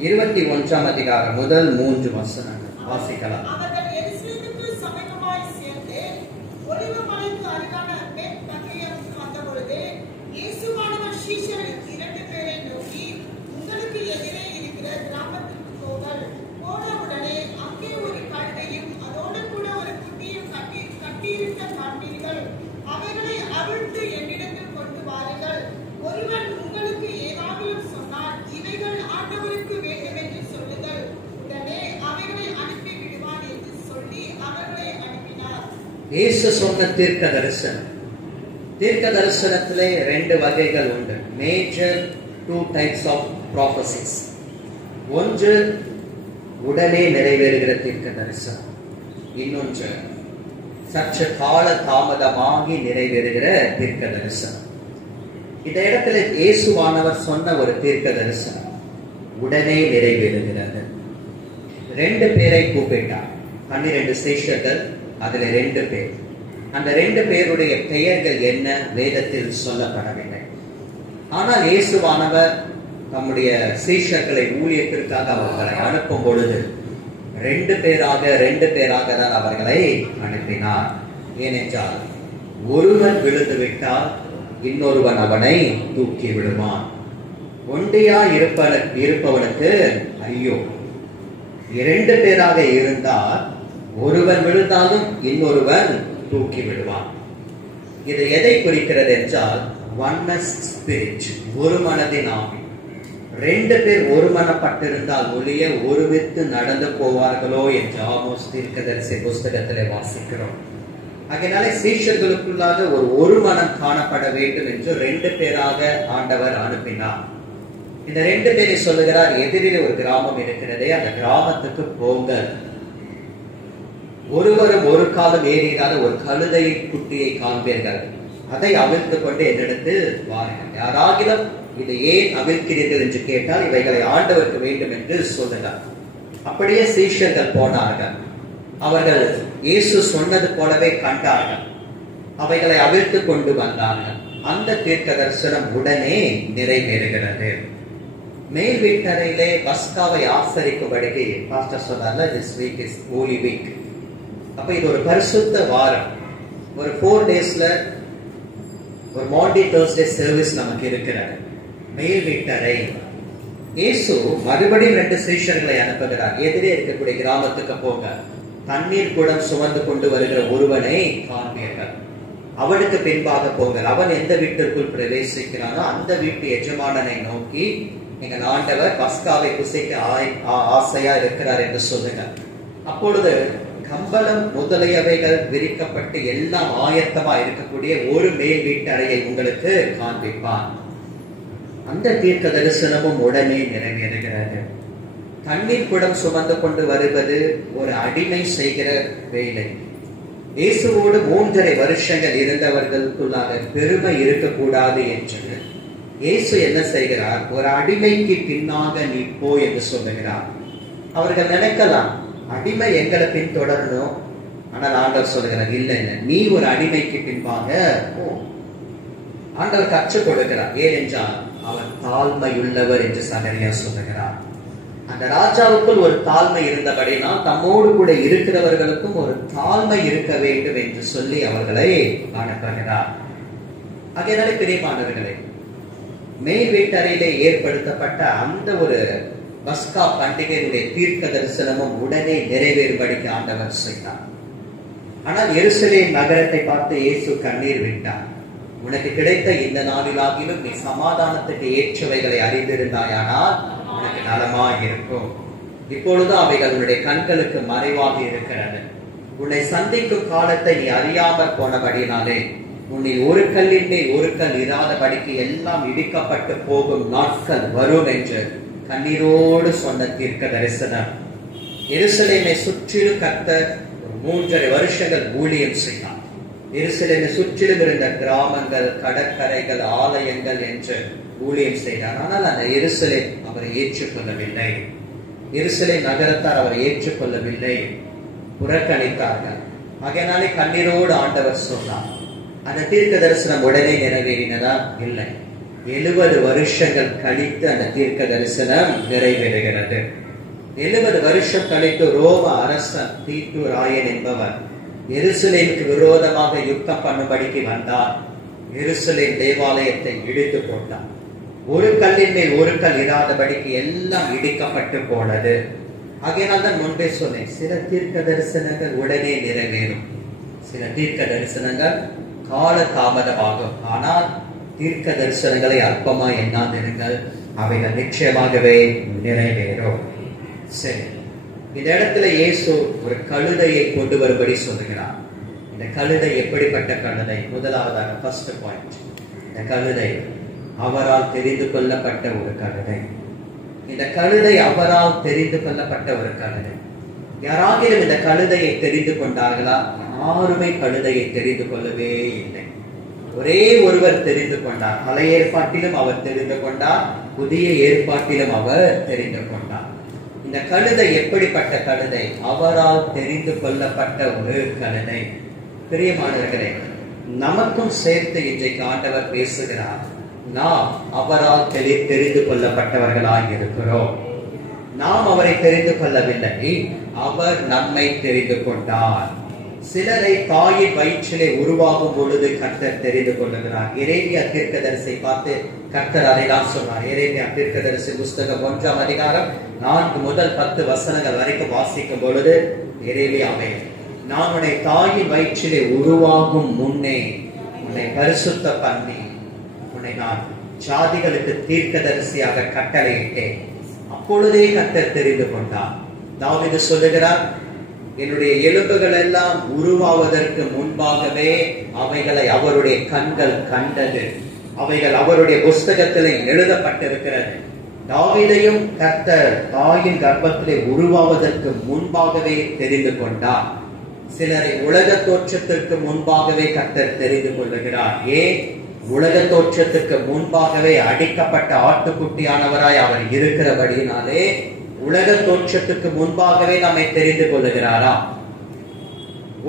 21ஆம் அதிகாரம் முதல் 3 வசனங்கள் வாசிக்கலாம். இயேசு சொன்ன தீர்க்க தரிசனம். தீர்க்க தரிசனத்திலே 2 வகைகள் உண்டு. Major 2 types of prophecies. ஒன்று உடனே நிறைவேறுகிற தீர்க்க தரிசனம், இன்னொன்று சற்று கால தாமதமாகி நிறைவேறுகிற தீர்க்க தரிசனம். இந்த இடத்துல இயேசுவானவர் சொன்ன ஒரு தீர்க்க தரிசனம் உடனே நிறைவேறுகிறது. 2 பேரை கூப்பிட்டார், 12 சீஷர்கள், அதுல 2 பேர். அந்த 2 பேருடைய பெயர்கள் என்ன வேதத்தில் சொல்லப்படவில்லை. ஆனால் இயேசுவானவர் தம்முடைய சீஷர்களை ஊழியத்திற்காக அவர்களை அனுப்பும் பொழுது 2 பேராக தான் அவர்களை அனுப்பினார். ஏனென்றால் ஒருவன் விழுந்து விட்டால் இன்னொருவன் அவனை தூக்கி விடுவான். ஒண்டியா இருப்பவனுக்கு ஐயோ. 2 பேராக இருந்தால் ஒருவன் விழுந்தாலும் இன்னொருவன் தூக்கி விடுவான். இது எதை குறிக்கிறது என்றால் ஒன்னஸ் ஸ்பிரிட், ஒரு மனதின் ஆவி. 2 பேர் ஒருமனப்பட்டிருந்தால் ஒளிய ஒருமித்து நடந்து போவார்களோ என்று ஆமோஸ் தீர்க்கதரிசி புஸ்தகத்திலே வாசிக்கிறோம். அதனால சீஷர்களுக்குள்ளாக ஒரு மனம் காணப்பட வேண்டும் என்று 2 பேராக ஆண்டவர் அனுப்பினார். இந்த 2 பேரை சொல்லுகிறார், எதிரில் ஒரு கிராமம் இருக்கிறதே, அந்த கிராமத்துக்கு போங்க. ஒருவரும் ஒரு காலம் ஏறிடாத ஒரு கழுதை குட்டியை காண்பீர்கள், அதை அவிழ்த்து கொண்டு என்னிடத்தில் வாருங்கள். யாராகிலும் இதை ஏன் அவிழ்க்கிறீர்கள் என்று கேட்டால் இவைகளை ஆண்டவருக்கு வேண்டும் என்று சொல்லுகிறார். அப்படியே சீஷர்கள் போனார்கள். அவர்கள் இயேசு சொன்னது போலவே கண்டார்கள். அவைகளை அவிழ்த்து கொண்டு வந்தார்கள். அந்த தீர்க்க தரிசனம் உடனே நிறைவேறுகிறது. மேல் வீட்டறையிலே பஸ்காவை ஆசரிக்கும்படிக்கு பாஸ்டர் சொன்னார்ல, this week is holy week. அப்ப இது ஒரு பரிசுத்த வாரம். ஒரு 4 daysல ஒரு மாண்டே தேர்ஸ்டே சர்வீஸ் நமக்கு இருக்கிறது. மேல் வீட்டறை. இயேசு மறுபடியும் 2 சீஷர்களை அனுப்புகிறார். எதிரே இருக்கக்கூடிய கிராமத்துக்கு போங்க, தண்ணீர் குடம் சுமந்து கொண்டு வருகிற ஒருவனை காண்பீர்கள். அவனுக்கு பின்பாக போங்கள். அவன் எந்த வீட்டிற்குள் பிரவேசிக்கிறானோ அந்த வீட்டு எஜமானனை நோக்கி எங்கள் ஆண்டவர் பஸ்காவை புசிக்க ஆசையா இருக்கிறார் என்று சொல்லுங்க. அப்பொழுது கம்பளம் முதலியவைகள் விரிக்கப்பட்டு எல்லாம் ஆயத்தமா இருக்கக்கூடிய ஒரு மேல் வீட்டறையை உங்களுக்கு காண்பிப்பான். அந்த தீர்க்க தரிசனமும் உடனே நிறைவேறுகிறது. தண்ணீர் குடம் சுமந்து கொண்டு வருவது ஒரு அடிமை செய்கிற வேலை. இயேசுவோடு 3.5 வருஷங்கள் இருந்தவர்களுக்குள்ளாக பெருமை இருக்கக்கூடாது என்று இயேசு என்ன செய்கிறார்? ஒரு அடிமைக்கு பின்னாக நீ போ என்று சொல்லுகிறார். அவர்கள் நினைக்கலாம், அடிமை எங்களை பின்தொடரணும். ஆனால் ஆண்டவர் சொல்லுகிறார், இல்ல இல்ல, நீ ஒரு அடிமைக்கு பின்பாக போ. ஆண்டவர் கற்றுக் கொடுக்கிறார். ஏனென்றால் அவர் தாழ்மையுள்ளவர் என்று சகரியா சொல்லுகிறார். அந்த ராஜாவுக்குள் ஒரு தாழ்மை இருந்தபடினால் தம்மோடு கூட இருக்கிறவர்களுக்கும் ஒரு தாழ்மை இருக்க வேண்டும் என்று சொல்லி அவர்களை அனுப்புகிறார். ஆகையினாலே பிரியமானவர்களே, மேல் வீட்டறையிலே ஏற்படுத்தப்பட்ட அந்த ஒரு பஸ்கா பண்டிகையுடைய தீர்க்க தரிசனமும் உடனே நிறைவேறும்படிக்கு ஆண்டவர் செய்தார். ஆனால் எருசலேம் நகரத்தை பார்த்து இயேசு கண்ணீர் விட்டார். உனக்கு கிடைத்த இந்த நாளிலாகிலும் நீ சமாதானத்துக்கு ஏற்றவைகளை அறிந்திருந்தாயானால் உனக்கு நலமாக இருக்கும். இப்பொழுது அவைகள் உன்னுடைய கண்களுக்கு மறைவாக இருக்கிறது. உன்னை சந்திக்கும் காலத்தை நீ அறியாமல் போனபடினாலே உன்னில் ஒரு கல்லின் மேல் ஒரு கல் இராதபடிக்கு எல்லாம் இடிக்கப்பட்டு போகும் நாட்கள் வரும் என்று கண்ணீரோடு சொன்ன தீர்க்க தரிசனம். எருசலேமை சுற்றிலும் கர்த்தர் 3.5 வருஷங்கள் ஊழியம் செய்தார். எருசலேமை சுற்றிலும் இருந்த கிராமங்கள், கடற்கரைகள், ஆலயங்கள் என்று ஊழியம் செய்தார். ஆனால் அந்த எருசலேம் அவரை ஏற்றுக்கொள்ளவில்லை. எருசலேம் நகரத்தார் அவரை ஏற்றுக்கொள்ளவில்லை, புறக்கணித்தார்கள். ஆகையினாலே கண்ணீரோடு ஆண்டவர் சொன்னார். அந்த தீர்க்க தரிசனம் உடனே நிறைவேறினதா? இல்லை. 70 வருஷங்கள் கழித்து அந்த தீர்க்க தரிசனம் நிறைவேறுகிறது. 70 வருஷம் கழித்து ரோம அரசன் தீத்து ராயன் என்பவர் எருசலேமுக்கு விரோதமாக யுத்தம் பண்ணும்படிக்கு வந்தார். எருசலேம் தேவாலயத்தை இடித்து போட்டார். ஒரு கல்லின் மேல் ஒரு கல் இராதபடிக்கு எல்லாம் இடிக்கப்பட்டு போனது. ஆகையினால் தான் முன்பே சொன்னேன், சில தீர்க்க தரிசனங்கள் உடனே நிறைவேறும், சில தீர்க்க தரிசனங்கள் கால தாமதமாகும். ஆனால் தீர்க்க தரிசனங்களை அற்பமா எண்ணாதிருங்கள், அவைகள் நிச்சயமாகவே நிறைவேறும். சரி, இந்த இடத்துல இயேசு ஒரு கழுதையை கொண்டு வரும்படி சொல்லுகிறார். இந்த கழுதை எப்படிப்பட்ட கழுதை? முதலாவதாக ஃபர்ஸ்ட் பாயிண்ட், இந்த கழுதை அவரால் தெரிந்து கொள்ளப்பட்ட ஒரு கழுதை. இந்த கழுதை அவரால் தெரிந்து கொள்ளப்பட்ட ஒரு கழுதை. யாராகிலும் இந்த கழுதையை தெரிந்து கொண்டார்களா? யாருமே கழுதையை தெரிந்து கொள்ளவே இல்லை. ஒரே ஒருவர் தெரிந்து கொண்டார். பழைய ஏற்பாட்டிலும் அவர் தெரிந்து கொண்டார், புதிய ஏற்பாட்டிலும் அவர் தெரிந்து கொண்டார். இந்த கழுதை எப்படிப்பட்ட கழுதை? அவரால் தெரிந்து கொள்ளப்பட்ட ஒரு கழுதை. பிரியமானவர்களே, நமக்கும் சேர்த்து இன்றைக்கு ஆண்டவர் பேசுகிறார். நாம் அவரால் தெரிந்து கொள்ளப்பட்டவர்களாய் இருக்கிறோம். நாம் அவரை தெரிந்து கொள்ளவில்லை, அவர் நம்மை தெரிந்து கொண்டார். சிலரை தாயின் வயிற்றிலே உருவாகும் பொழுது கர்த்தர் தெரிந்து கொள்ளுகிறார். எரேமியா தீர்க்கதரிசியை பார்த்து கர்த்தர் அதைதான் சொன்னார். எரேமியா தீர்க்கதரிசி புஸ்தகம் 1ஆம் அதிகாரம் 4 முதல் 10 வசனங்கள் வரைக்கும் வாசிக்கும் பொழுது எரேமியாவே, நான் உன்னை தாயின் வயிற்றிலே உருவாகும் முன்னே உன்னை பரிசுத்த பண்ணி உன்னை நான் ஜாதிகளுக்கு தீர்க்கதரிசியாக கட்டளையிட்டேன். அப்பொழுதே கர்த்தர் தெரிந்து கொண்டார். தாவீது சொல்லுகிறார், என்னுடைய எலும்புகள் எல்லாம் உருவாவதற்கு முன்பாகவே அவைகளை அவருடைய கண்கள் கண்டது, அவைகள் அவருடைய புஸ்தகத்திலே எழுதப்பட்டிருக்கிறது. தாவீதையும் கர்த்தர் தாயின் கர்ப்பத்திலே உருவாவதற்கு முன்பாகவே தெரிந்து கொண்டார். சிலரை உலக தோற்றத்திற்கு முன்பாகவே கர்த்தர் தெரிந்து கொள்ளுகிறார். ஏன்? உலக தோற்றத்திற்கு முன்பாகவே அடிக்கப்பட்ட ஆட்டுக்குட்டியானவராய் அவர் இருக்கிறபடியினாலே உலக தோற்றத்துக்கு முன்பாகவே நம்மை தெரிந்து கொள்ளுகிறாரா?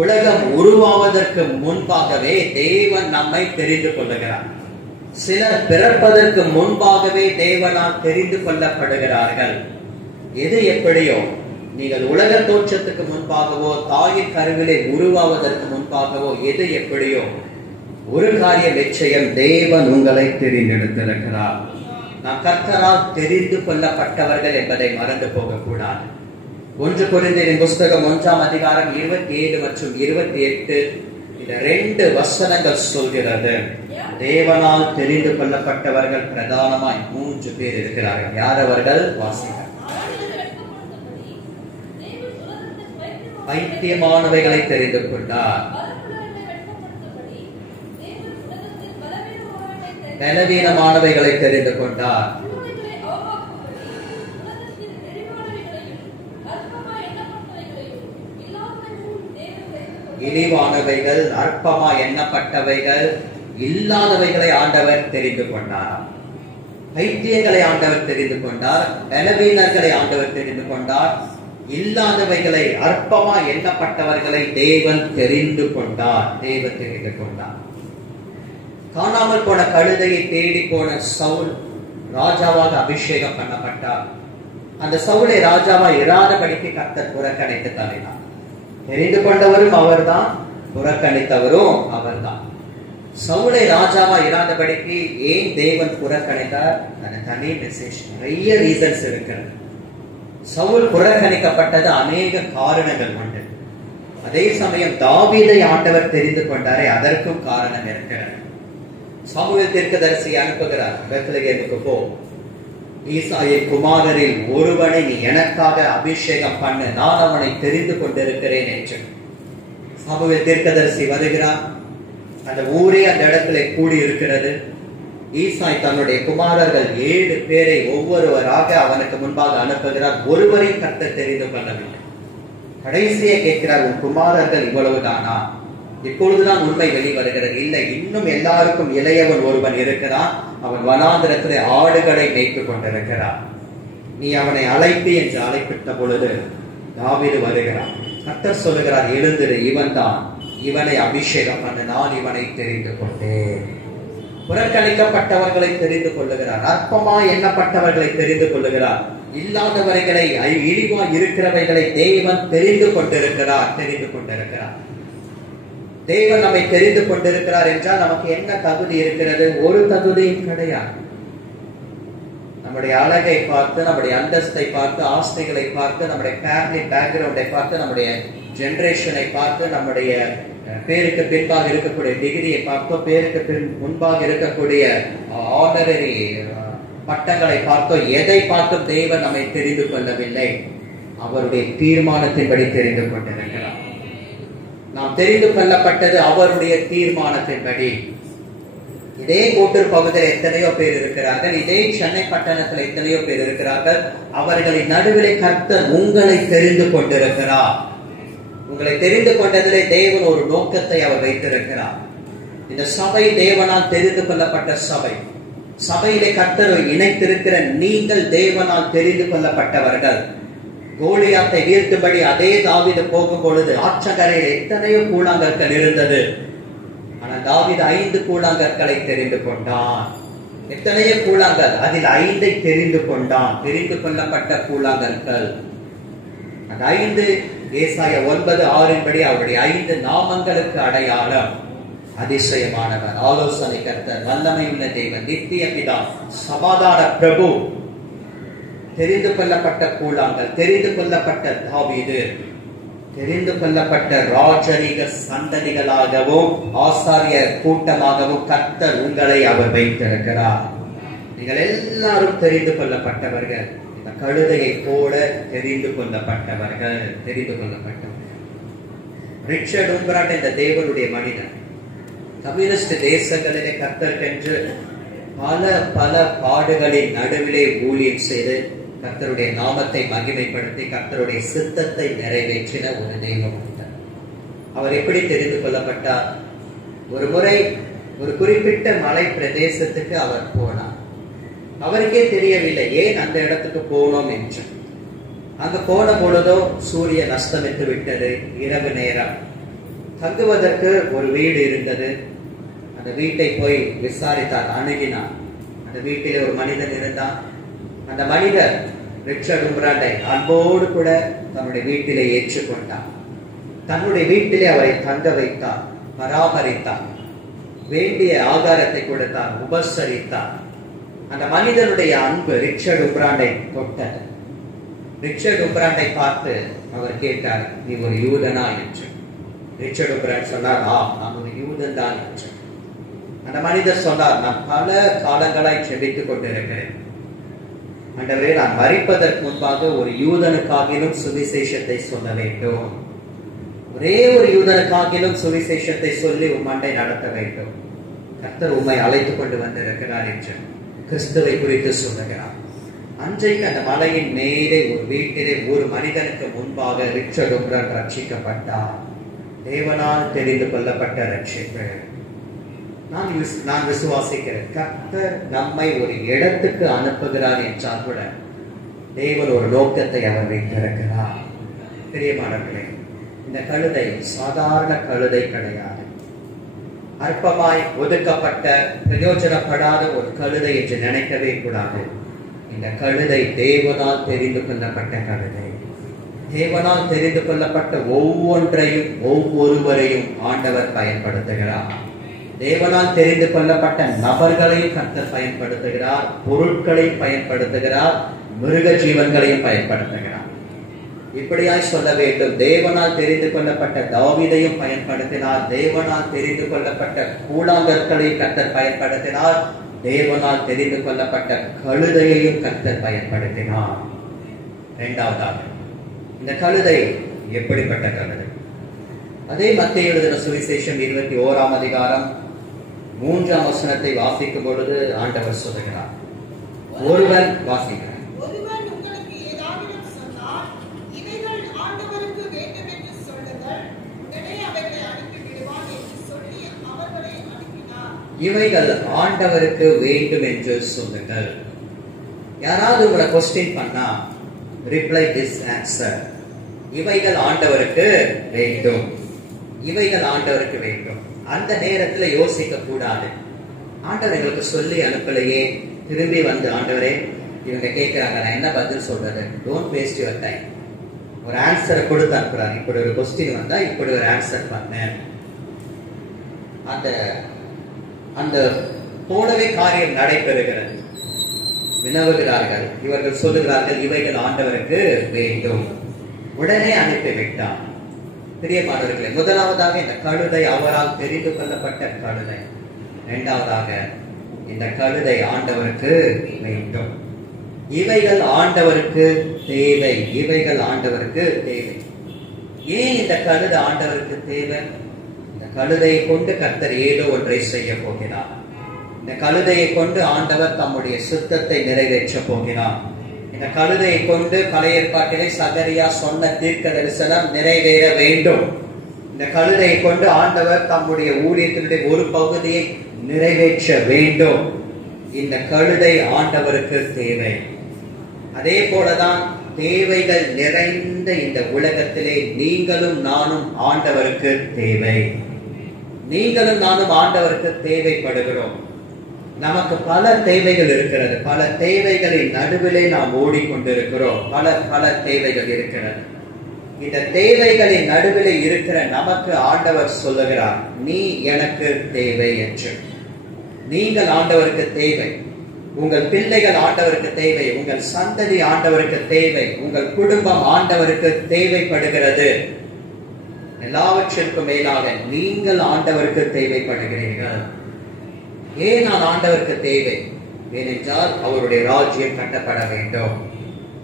உலகம் உருவாவதற்கு முன்பாகவே தேவன் நம்மை தெரிந்து கொள்ளுகிறார். சிலர் பிறப்பதற்கு முன்பாகவே தேவனால் தெரிந்து கொள்ளப்படுகிறார்கள். எது எப்படியோ, நீங்கள் உலக தோற்றத்துக்கு முன்பாகவோ தாயின் கருவிலே உருவாவதற்கு முன்பாகவோ எது எப்படியோ, ஒரு காரியம் நிச்சயம், தேவன் உங்களை தெரிந்தெடுத்திருக்கிறார். நாம் கர்த்தரால் தெரிந்து கொள்ளப்பட்டவர்கள் என்பதை மறந்து போகக்கூடாது. 1 கொரிந்தியரின் புஸ்தகம் 1ஆம் அதிகாரம் 27 மற்றும் 28 இந்த 2 வசனங்கள் சொல்கிறது. தேவனால் தெரிந்து கொள்ளப்பட்டவர்கள் பிரதானமாய் 3 பேர் இருக்கிறார்கள். யார் அவர்கள்? வாசிக்க. பைத்தியமானவைகளை தெரிந்து கொண்டார், பலவீனமானவைகளை தெரிந்து கொண்டார், இழிவானவைகள், அற்பமா எண்ணப்பட்டவைகள், இல்லாதவைகளை ஆண்டவர் தெரிந்து கொண்டார். பைத்தியங்களை ஆண்டவர் தெரிந்து கொண்டார், பலவீனர்களை ஆண்டவர் தெரிந்து கொண்டார், இல்லாதவைகளை, அற்பமா எண்ணப்பட்டவர்களை தேவன் தெரிந்து கொண்டார். தேவன் தெரிந்து கொண்டார். காணாமல் போன கழுதையை தேடி போன சவுல் ராஜாவாக அபிஷேகம் பண்ணப்பட்டார். அந்த சவுலை ராஜாவா இராதபடிக்கு கர்த்தர் புறக்கணித்து தள்ளினார். தெரிந்து கொண்டவரும் அவர்தான், புறக்கணித்தவரும் அவர்தான். சவுலை ராஜாவா இராதபடிக்கு ஏன் தேவன் புறக்கணித்தார்? தனி மெசேஜ், நிறைய ரீசன்ஸ் இருக்கிறது. சவுல் புறக்கணிக்கப்பட்டது அநேக காரணங்கள் உண்டு. அதே சமயம் தாவீதை ஆண்டவர் தெரிந்து கொண்டாரே, அதற்கும் காரணம் இருக்கிறது. சாமுவேல் தீர்க்கதரிசி அனுப்புகிறார், பெத்லகேமுக்கு போ, ஈசாயின் குமாரரில் ஒருவனை நீ எனக்காக அபிஷேகம் பண்ணு, நான் அவனை தெரிந்து கொண்டிருக்கிறேன் என்று. சாமுவேல் தீர்க்கதரிசி வருகிறார். அந்த ஊரே அந்த இடத்துல கூடி இருக்கிறது. ஈசாய் தன்னுடைய குமாரர்கள் 7 பேரை ஒவ்வொருவராக அவனுக்கு முன்பாக அனுப்புகிறார். ஒருவரையும் கர்த்தர் தெரிந்து கொள்ளவில்லை. கடைசியை கேட்கிறார், உன் குமாரர்கள் இவ்வளவுதானா? இப்பொழுதுதான் உண்மை வெளிவருகிறது. இல்லை, இன்னும் எல்லாருக்கும் இளையவன் ஒருவன் இருக்கிறான். அவன் வனாந்திரத்திலே ஆடுகளை மேய்த்து கொண்டிருக்கிறான். நீ அவனை அழைப்பு என்று அழைப்பிட்ட பொழுது தாவீது வருகிறான். கர்த்தர் சொல்லுகிறார், எழுந்திரு, இவன் தான், இவனை அபிஷேகம் பண்ண, நான் இவனை தெரிந்து கொண்டேன். புறக்கணிக்கப்பட்டவர்களை தெரிந்து கொள்ளுகிறார், அற்பமா எண்ணப்பட்டவர்களை தெரிந்து கொள்ளுகிறார், இல்லாதவர்களை, இழிவா இருக்கிறவைகளை தேவன் தெரிந்து கொண்டிருக்கிறார். தெரிந்து கொண்டிருக்கிறார். தேவன் நம்மை தெரிந்து கொண்டிருக்கிறார் என்றால் நமக்கு என்ன தகுதி இருக்கிறது? ஒரு தகுதியும் கிடையாது. நம்முடைய அழகை பார்த்து, நம்முடைய அந்தஸ்தை பார்த்து, ஆஸ்திகளை பார்த்து, நம்முடைய ஃபேமிலி பேக்ரவுண்டை பார்த்து, நம்முடைய ஜெனரேஷனை பார்த்து, நம்முடைய பேருக்கு பின்பாக இருக்கக்கூடிய டிகிரியை பார்த்தோ, பேருக்கு முன்பாக இருக்கக்கூடிய ஆனரரி பட்டங்களை பார்த்தோ, எதை பார்த்தும் தேவன் நம்மை தெரிந்து கொள்ளவில்லை. அவருடைய தீர்மானத்தின்படி தெரிந்து கொண்டிருக்கிறார். நாம் தெரிந்து கொள்ளப்பட்டது அவருடைய தீர்மானத்தின்படி. இதே கோட்டூர் பகுதியில் எத்தனையோ பேர் இருக்கிறார்கள், இதே சென்னை பட்டணத்தில் எத்தனையோ பேர் இருக்கிறார்கள். அவர்களின் நடுவிலே கர்த்தர் உங்களை தெரிந்து கொண்டிருக்கிறார். உங்களை தெரிந்து கொண்டதிலே தேவன் ஒரு நோக்கத்தை அவர் வைத்திருக்கிறார். இந்த சபை தேவனால் தெரிந்து கொள்ளப்பட்ட சபை. சபையிலே கர்த்தரை இணைத்திருக்கிற நீங்கள் தேவனால் தெரிந்து கொள்ளப்பட்டவர்கள். கோலியாத்தை வீழ்த்தும்படி அதே தாவீது போகும் பொழுது ஆற்றங்கரையில் எத்தனையோ கூழாங்கற்கள் இருந்தது. ஆனால் தாவீது 5 கூழாங்கற்களை தெரிந்து கொண்டான். எத்தனையோ கூழாங்கல், அதில் 5ஐ தெரிந்து கொண்டான். தெரிந்து கொள்ளப்பட்ட கூழாங்கற்கள் அந்த 5. ஏசாயா 9:6 படி அவருடைய 5 நாமங்களுக்கு அடையாளம். அதிசயமானவர், ஆலோசனை கர்த்தர், வல்லமையுள்ள தேவன், நித்திய பிதா, சமாதான பிரபு. தெரிந்து கொள்ளப்பட்ட கூழாங்கல், தெரிந்து கொள்ளப்பட்ட தாவீது, தெரிந்து கொள்ளப்பட்ட ராஜரீக சந்ததிகளாகவும் ஆசாரிய கூட்டமாகவும் கர்த்தர் உங்களை அவர் வைத்திருக்கிறார். நீங்கள் எல்லாரும் தெரிந்து கொள்ளப்பட்டவர்கள். இந்த கழுதையை போல தெரிந்து கொள்ளப்பட்டவர்கள். தெரிந்து கொள்ளப்பட்டவர்கள். ரிச்சர்ட் உம்பராட் இந்த தேவனுடைய மனிதன் கம்யூனிஸ்ட் தேசங்களிலே கர்த்தருக்கென்று பல பல பாடுகளின் நடுவிலே ஊழியம் செய்து கர்த்தருடைய நாமத்தை மகிமைப்படுத்தி கர்த்தருடைய சித்தத்தை நிறைவேற்றின ஒரு தெய்வம். அவர் எப்படி தெரிந்து கொள்ளப்பட்டார்? ஒரு முறை ஒரு குறிப்பிட்ட மலை பிரதேசத்துக்கு அவர் போனார். அவருக்கே தெரியவில்லை ஏன் அந்த இடத்துக்கு போனோம் என்று. அங்க போன பொழுதோ சூரியன் அஸ்தமித்து விட்டது. இரவு நேரம். தங்குவதற்கு ஒரு வீடு இருந்தது. அந்த வீட்டை போய் விசாரித்தார், அணுகினார். அந்த வீட்டிலே ஒரு மனிதன் இருந்தான். அந்த மனிதர் ரிச்சர்ட் உம்பராட்டை அன்போடு கூட தன்னுடைய வீட்டிலே ஏற்றுக்கொண்டார். தன்னுடைய வீட்டிலே அவரை தங்க வைத்தார், பராமரித்தார், வேண்டிய ஆகாரத்தை கொடுத்தார், உபசரித்தார். அந்த மனிதனுடைய அன்பு ரிச்சர்ட் உம்பராட்டை தொட்டது. ரிச்சர்ட் உம்பராட்டை பார்த்து அவர் கேட்டார், நீ ஒரு யூதனா என்று. ரிச்சர்ட் ஒப்ரையன் சொன்னார், நான் ஒரு யூதன் தான் என்று. அந்த மனிதர் சொன்னார், நான் பல காலங்களாய் செபித்துக் கொண்டிருக்கிறேன் ஆண்டவரே, நான் மரிப்பதற்கு முன்பாக ஒரு யூதனுக்காகிலும் சுவிசேஷத்தை சொல்ல வேண்டும். ஒரே ஒரு யூதனுக்காகிலும் சுவிசேஷத்தை சொல்லி உம்மண்டை நடத்த வேண்டும். கர்த்தர் உம்மை அழைத்துக் கொண்டு வந்திருக்கிறார் என்று கிறிஸ்துவை குறித்து சொல்லுகிறார். அன்றைக்கு அந்த மலையின் மேலே ஒரு வீட்டிலே ஒரு மனிதனுக்கு முன்பாக ரிச்சர்ட் ஒப்ரையன் ரட்சிக்கப்பட்டார். தேவனால் தெரிந்து கொள்ளப்பட்ட ரட்சிப்பு. நான் விசுவாசிக்கிறேன், கர்த்தர் நம்மை ஒரு இடத்துக்கு அனுப்புகிறார் என்றால் கூட தேவன் ஒரு நோக்கத்தை அவர் வைத்திருக்கிறார். பிரியமானவர்களே, இந்த கழுதை சாதாரண கழுதை கிடையாது. அற்பமாய் ஒதுக்கப்பட்ட பிரயோஜனப்படாத ஒரு கழுதை என்று நினைக்கவே கூடாது. இந்த கழுதை தேவனால் தெரிந்து கொள்ளப்பட்ட கழுதை. தேவனால் தெரிந்து கொள்ளப்பட்ட ஒவ்வொன்றையும் ஒவ்வொருவரையும் ஆண்டவர் பயன்படுத்துகிறார். தேவனால் தெரிந்து கொள்ளப்பட்ட நபர்களையும் கர்த்தர் பயன்படுத்துகிறார், பொருட்களையும் பயன்படுத்துகிறார், மிருக ஜீவன்களையும் பயன்படுத்துகிறார். இப்படியாய் சொல்ல வேண்டும், தேவனால் தெரிந்து கொள்ளப்பட்ட தாவீதையும் பயன்படுத்தினார், தேவனால் தெரிந்து கொள்ளப்பட்ட கூழாங்கற்களையும் கர்த்தர் பயன்படுத்தினார், தேவனால் தெரிந்து கொள்ளப்பட்ட கழுதையையும் கர்த்தர் பயன்படுத்தினார். இரண்டாவதாக, இந்த கழுதை எப்படிப்பட்ட கழுதை? அதே மத்தேயு எழுதின சுவிசேஷம் 21ஆம் அதிகாரம் 3ஆம் வசனத்தை வாசிக்கும் பொழுது ஆண்டவர் சொல்லுகிறார், ஒருவன் வாசிக்கிறார், ஒருவன் உங்களுக்கு ஏதாவது சொன்னால் இவைகள் ஆண்டவருக்கு வேண்டும் என்று சொல்லுங்கள், உடனே அவர்களை அனுப்பி விடுவான் என்று சொல்லி அவர்களை அனுப்பினார். இவைகள் ஆண்டவருக்கு வேண்டும் என்று சொல்லுங்கள். யாராவது உங்களை கொஸ்டின் பண்ணா ரிப்ளை திஸ் ஆன்சர், இவைகள் ஆண்டவருக்கு வேண்டும், இவைகள் ஆண்டவருக்கு வேண்டும். அந்த நேரத்துல யோசிக்க கூடாது. ஆண்டவர் எங்களுக்கு சொல்லி அனுப்பலையே, திரும்பி வந்து ஆண்டவரே இவங்க கேட்கிறாங்க, நான் என்ன பதில் சொல்றது? Don't waste your time. ஒரு ஆன்சரை கொடுத்து அனுப்புறாரு. இப்படி ஒரு கொஸ்டின் வந்தா இப்படி ஒரு ஆன்சர் பண்ணேன். அந்த போலவே காரியம் நடைபெறுகிறது. வினவுகிறார்கள், இவர்கள் சொல்லுகிறார்கள் இவைகள் ஆண்டவருக்கு வேண்டும், உடனே அனுப்பிவிட்டார். பிரியமானவர்களே, முதலாவதாக இந்த கழுதை அவரால் தெரிந்து கொள்ளப்பட்ட கழுதை. இரண்டாவதாக, இந்த கழுதை ஆண்டவருக்கு வேண்டும். இவைகள் ஆண்டவருக்கு தேவை, இவைகள் ஆண்டவருக்கு தேவை. ஏன் இந்த கழுதை ஆண்டவருக்கு தேவை? இந்த கழுதையை கொண்டு கர்த்தர் ஏதோ ஒன்றை செய்ய போகிறார். இந்த கழுதையை கொண்டு ஆண்டவர் தம்முடைய சுத்தத்தை நிறைவேற்ற போகிறார். இந்த கழுதையை கொண்டு பழைய ஏற்பாட்டிலே சகரியா சொன்ன தீர்க்க தரிசனம் நிறைவேற வேண்டும். இந்த கழுதையை கொண்டு ஆண்டவர் தம்முடைய ஊழியத்தினுடைய ஒரு பகுதியை நிறைவேற்ற வேண்டும். இந்த கழுதை ஆண்டவருக்கு தேவை. அதே போலதான் தேவைகள் நிறைந்த இந்த உலகத்திலே நீங்களும் நானும் ஆண்டவருக்கு தேவை. நீங்களும் நானும் ஆண்டவருக்கு தேவைப்படுகிறோம். நமக்கு பல தேவைகள் இருக்கிறது. பல தேவைகளின் நடுவிலே நாம் ஓடிக்கொண்டிருக்கிறோம். பல தேவைகள் இருக்கிறது. இந்த தேவைகளின் நடுவிலே இருக்கிற நமக்கு ஆண்டவர் சொல்லுகிறார், நீ எனக்கு தேவை என்று. நீங்கள் ஆண்டவருக்கு தேவை. உங்கள் பிள்ளைகள் ஆண்டவருக்கு தேவை. உங்கள் சந்ததி ஆண்டவருக்கு தேவை. உங்கள் குடும்பம் ஆண்டவருக்கு தேவைப்படுகிறது. எல்லாவற்றிற்கும் மேலாக நீங்கள் ஆண்டவருக்கு தேவைப்படுகிறீர்கள். ஏன் நான் ஆண்டவருக்கு தேவை? ஏனென்றால் அவருடைய ராஜ்யம் கட்டப்பட வேண்டும்,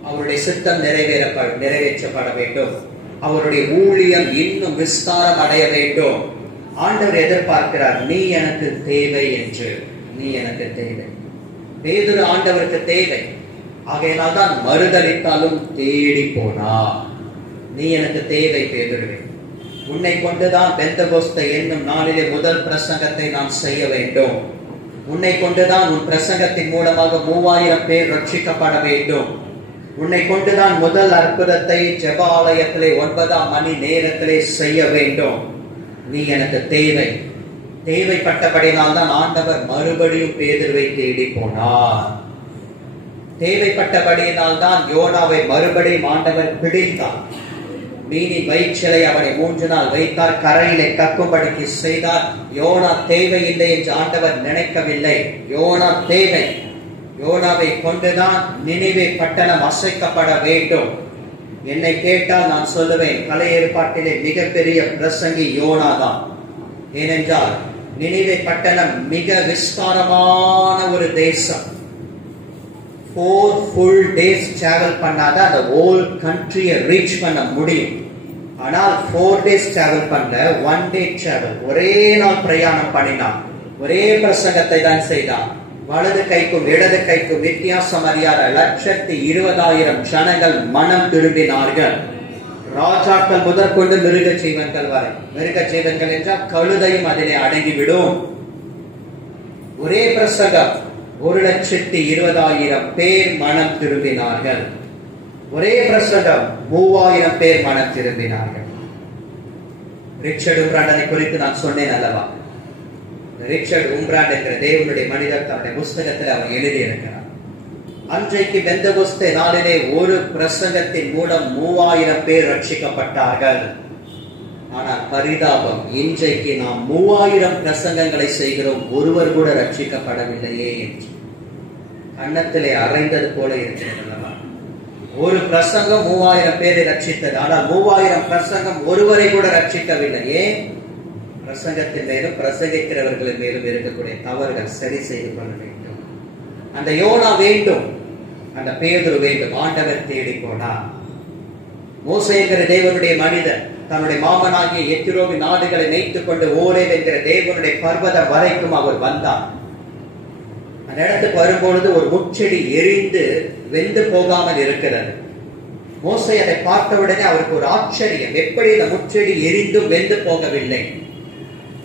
அவருடைய சித்தம் நிறைவேற்றப்பட வேண்டும், அவருடைய ஊழியம் இன்னும் விஸ்தாரம் அடைய வேண்டும். ஆண்டவர் எதிர்பார்க்கிறார், நீ எனக்கு தேவை என்று. நீ எனக்கு தேவை. பேதுரு ஆண்டவருக்கு தேவை. ஆகையினால் தான் மறுதலித்தாலும் தேடி போனார். நீ எனக்கு தேவை பேதுருவே. உன்னை கொண்டுதான் பெந்தகோஸ்தே என்னும் நாளிலே முதல் பிரசங்கத்தை நான் செய்ய வேண்டும். உன்னை கொண்டுதான் உன் பிரசங்கத்தின் மூலமாக 3000 பேர் ரட்சிக்கப்பட வேண்டும். உன்னை கொண்டுதான் முதல் அற்புதத்தை ஜெப ஆலயத்திலே 9ஆம் மணி நேரத்திலே செய்ய வேண்டும். நீ எனக்கு தேவை. தேவைப்பட்டபடினால் தான் ஆண்டவர் மறுபடியும் பேதுருவை தேடி போனார். தேவைப்பட்டபடியினால் தான் யோனாவை மறுபடியும் ஆண்டவர் பிடித்தார். மீனின் வயிற்றிலை அவனை 3 நாள் வைத்தார், கரையிலே கக்கும்படிக்கு செய்தார். யோனா தேவையில்லை என்று ஆண்டவர் நினைக்கவில்லை. யோனா தேவை. யோனாவை கொண்டுதான் நினிவே பட்டணம் அசைக்கப்பட வேண்டும். என்னை கேட்டால் நான் சொல்லுவேன், பழைய ஏற்பாட்டிலே மிகப்பெரிய பிரசங்கி யோனா தான். ஏனென்றால் நினிவே பட்டணம் மிக விஸ்தாரமான ஒரு தேசம். 4 full days travel பண்ணாத அந்த whole country ரீச் பண்ண முடியும். ஆனால் 4 days travel பண்ண 1 day travel, ஒரே நாள் பிரயாணம் பண்ணினான். ஒரே பிரசங்கத்தை தான் செய்தான். வலது கைக்கும் இடது கைக்கும் வித்தியாசம் அறியாத 120,000 ஜனங்கள் மனம் திரும்பினார்கள். ராஜாக்கள் முதற்கொண்டு மிருக ஜீவன்கள் வரை. மிருக ஜீவன்கள் என்றால் கழுதையும் அதிலே அடங்கிவிடும். ஒரே பிரசங்கம் 120,000 பேர் மனம் திரும்பினார்கள். ஒரே பிரசங்கம் 3,000 பேர் மனம் திரும்பினார்கள். ரிச்சர்ட் உம்ராண்டனை குறித்து நான் சொன்னேன் அல்லவா? ரிச்சர்ட் உம்ராண்ட் என்கிற தேவனுடைய மனிதர் தன்னுடைய புஸ்தகத்தில் அவர் எழுதியிருக்கிறார். அன்றைக்கு பெந்தகோஸ்தே நாளிலே ஒரு பிரசங்கத்தின் மூலம் 3,000 பேர் ரட்சிக்கப்பட்டார்கள். ஆனால் பரிதாபம், இன்றைக்கு நாம் 3,000 பிரசங்கங்களை செய்கிறோம், ஒருவர் கூட ரட்சிக்கப்படவில்லையே என்று கன்னத்திலே அறைந்தது போல இருக்கிறது. ஒரு பிரசங்கம் 3,000 பேரை ரட்சித்தது, ஆனால் 3,000 பிரசங்கம் ஒருவரை கூட ரட்சிக்கவில்லையே. பிரசங்கத்தின் மேலும் பிரசங்கிக்கிறவர்களின் மேலும் இருக்கக்கூடிய தவறுகள் சரி செய்து கொள்ள வேண்டும். அந்த யோனா வேண்டும், அந்த பேதுரு வேண்டும். ஆண்டவர் தேடி போனார். மோசே என்கிற தேவனுடைய மனிதன் தன்னுடைய மாமனாகிய எத்திரோவின் நாடுகளை மேய்த்துக் கொண்டு ஓரேல் என்கிற தேவனுடைய பர்வதம் வரைக்கும் அவர் வந்தார். அந்த இடத்துக்கு வரும்பொழுது ஒரு முச்செடி எரிந்து வெந்து போகாமல் இருக்கிறது. மோசே அதை பார்த்தவுடனே அவருக்கு ஒரு ஆச்சரியம், எப்படி இந்த முச்செடி எரிந்தும் வெந்து போகவில்லை?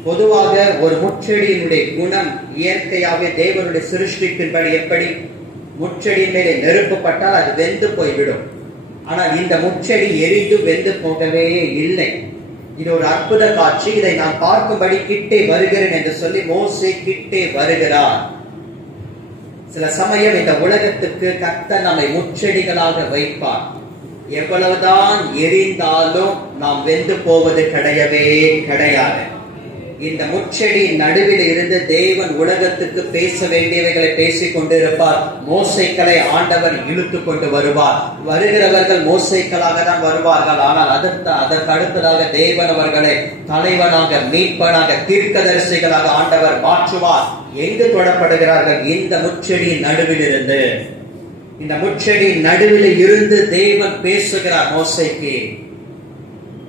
பொதுவாக ஒரு முச்செடியினுடைய குணம் இயற்கையாகவே தேவனுடைய சிருஷ்டிப்பின்படி எப்படி முச்செடியின் மேலே நெருப்பப்பட்டால் அது வெந்து போய்விடும். ஆனால் இந்த முச்செடி எரிந்து வெந்து போகவே இல்லை. இது ஒரு அற்புத காட்சி. இதை நான் பார்க்கும்படி கிட்டே வருகிறேன் என்று சொல்லி மோசே கிட்டே வருகிறார். சில சமயம் இந்த உலகத்துக்கு கர்த்தர் நம்மை முச்செடிகளாக வைப்பார். எவ்வளவுதான் எரிந்தாலும் நாம் வெந்து போவது கிடையவே கிடையாது. இந்த முச்செடி நடுவில் இருந்து தேவன் உலகத்துக்கு பேச வேண்டியவைகளை பேசிக் கொண்டிருப்பார். மோசைக்களை ஆண்டவர் இழுத்து கொண்டு வருவார். வருகிறவர்கள் மோசைக்களாக தான் வருவார்கள். ஆனால் அதற்கு அடுத்ததாக தேவன் அவர்களை தலைவனாக, மீட்பனாக, தீர்க்கதரிசிகளாக ஆண்டவர் மாற்றுவார். எங்கு தொடப்படுகிறார்கள்? இந்த முச்செடியின் நடுவில் இருந்து. இந்த முச்செடியின் நடுவில் இருந்து தேவன் பேசுகிறார் மோசைக்கு.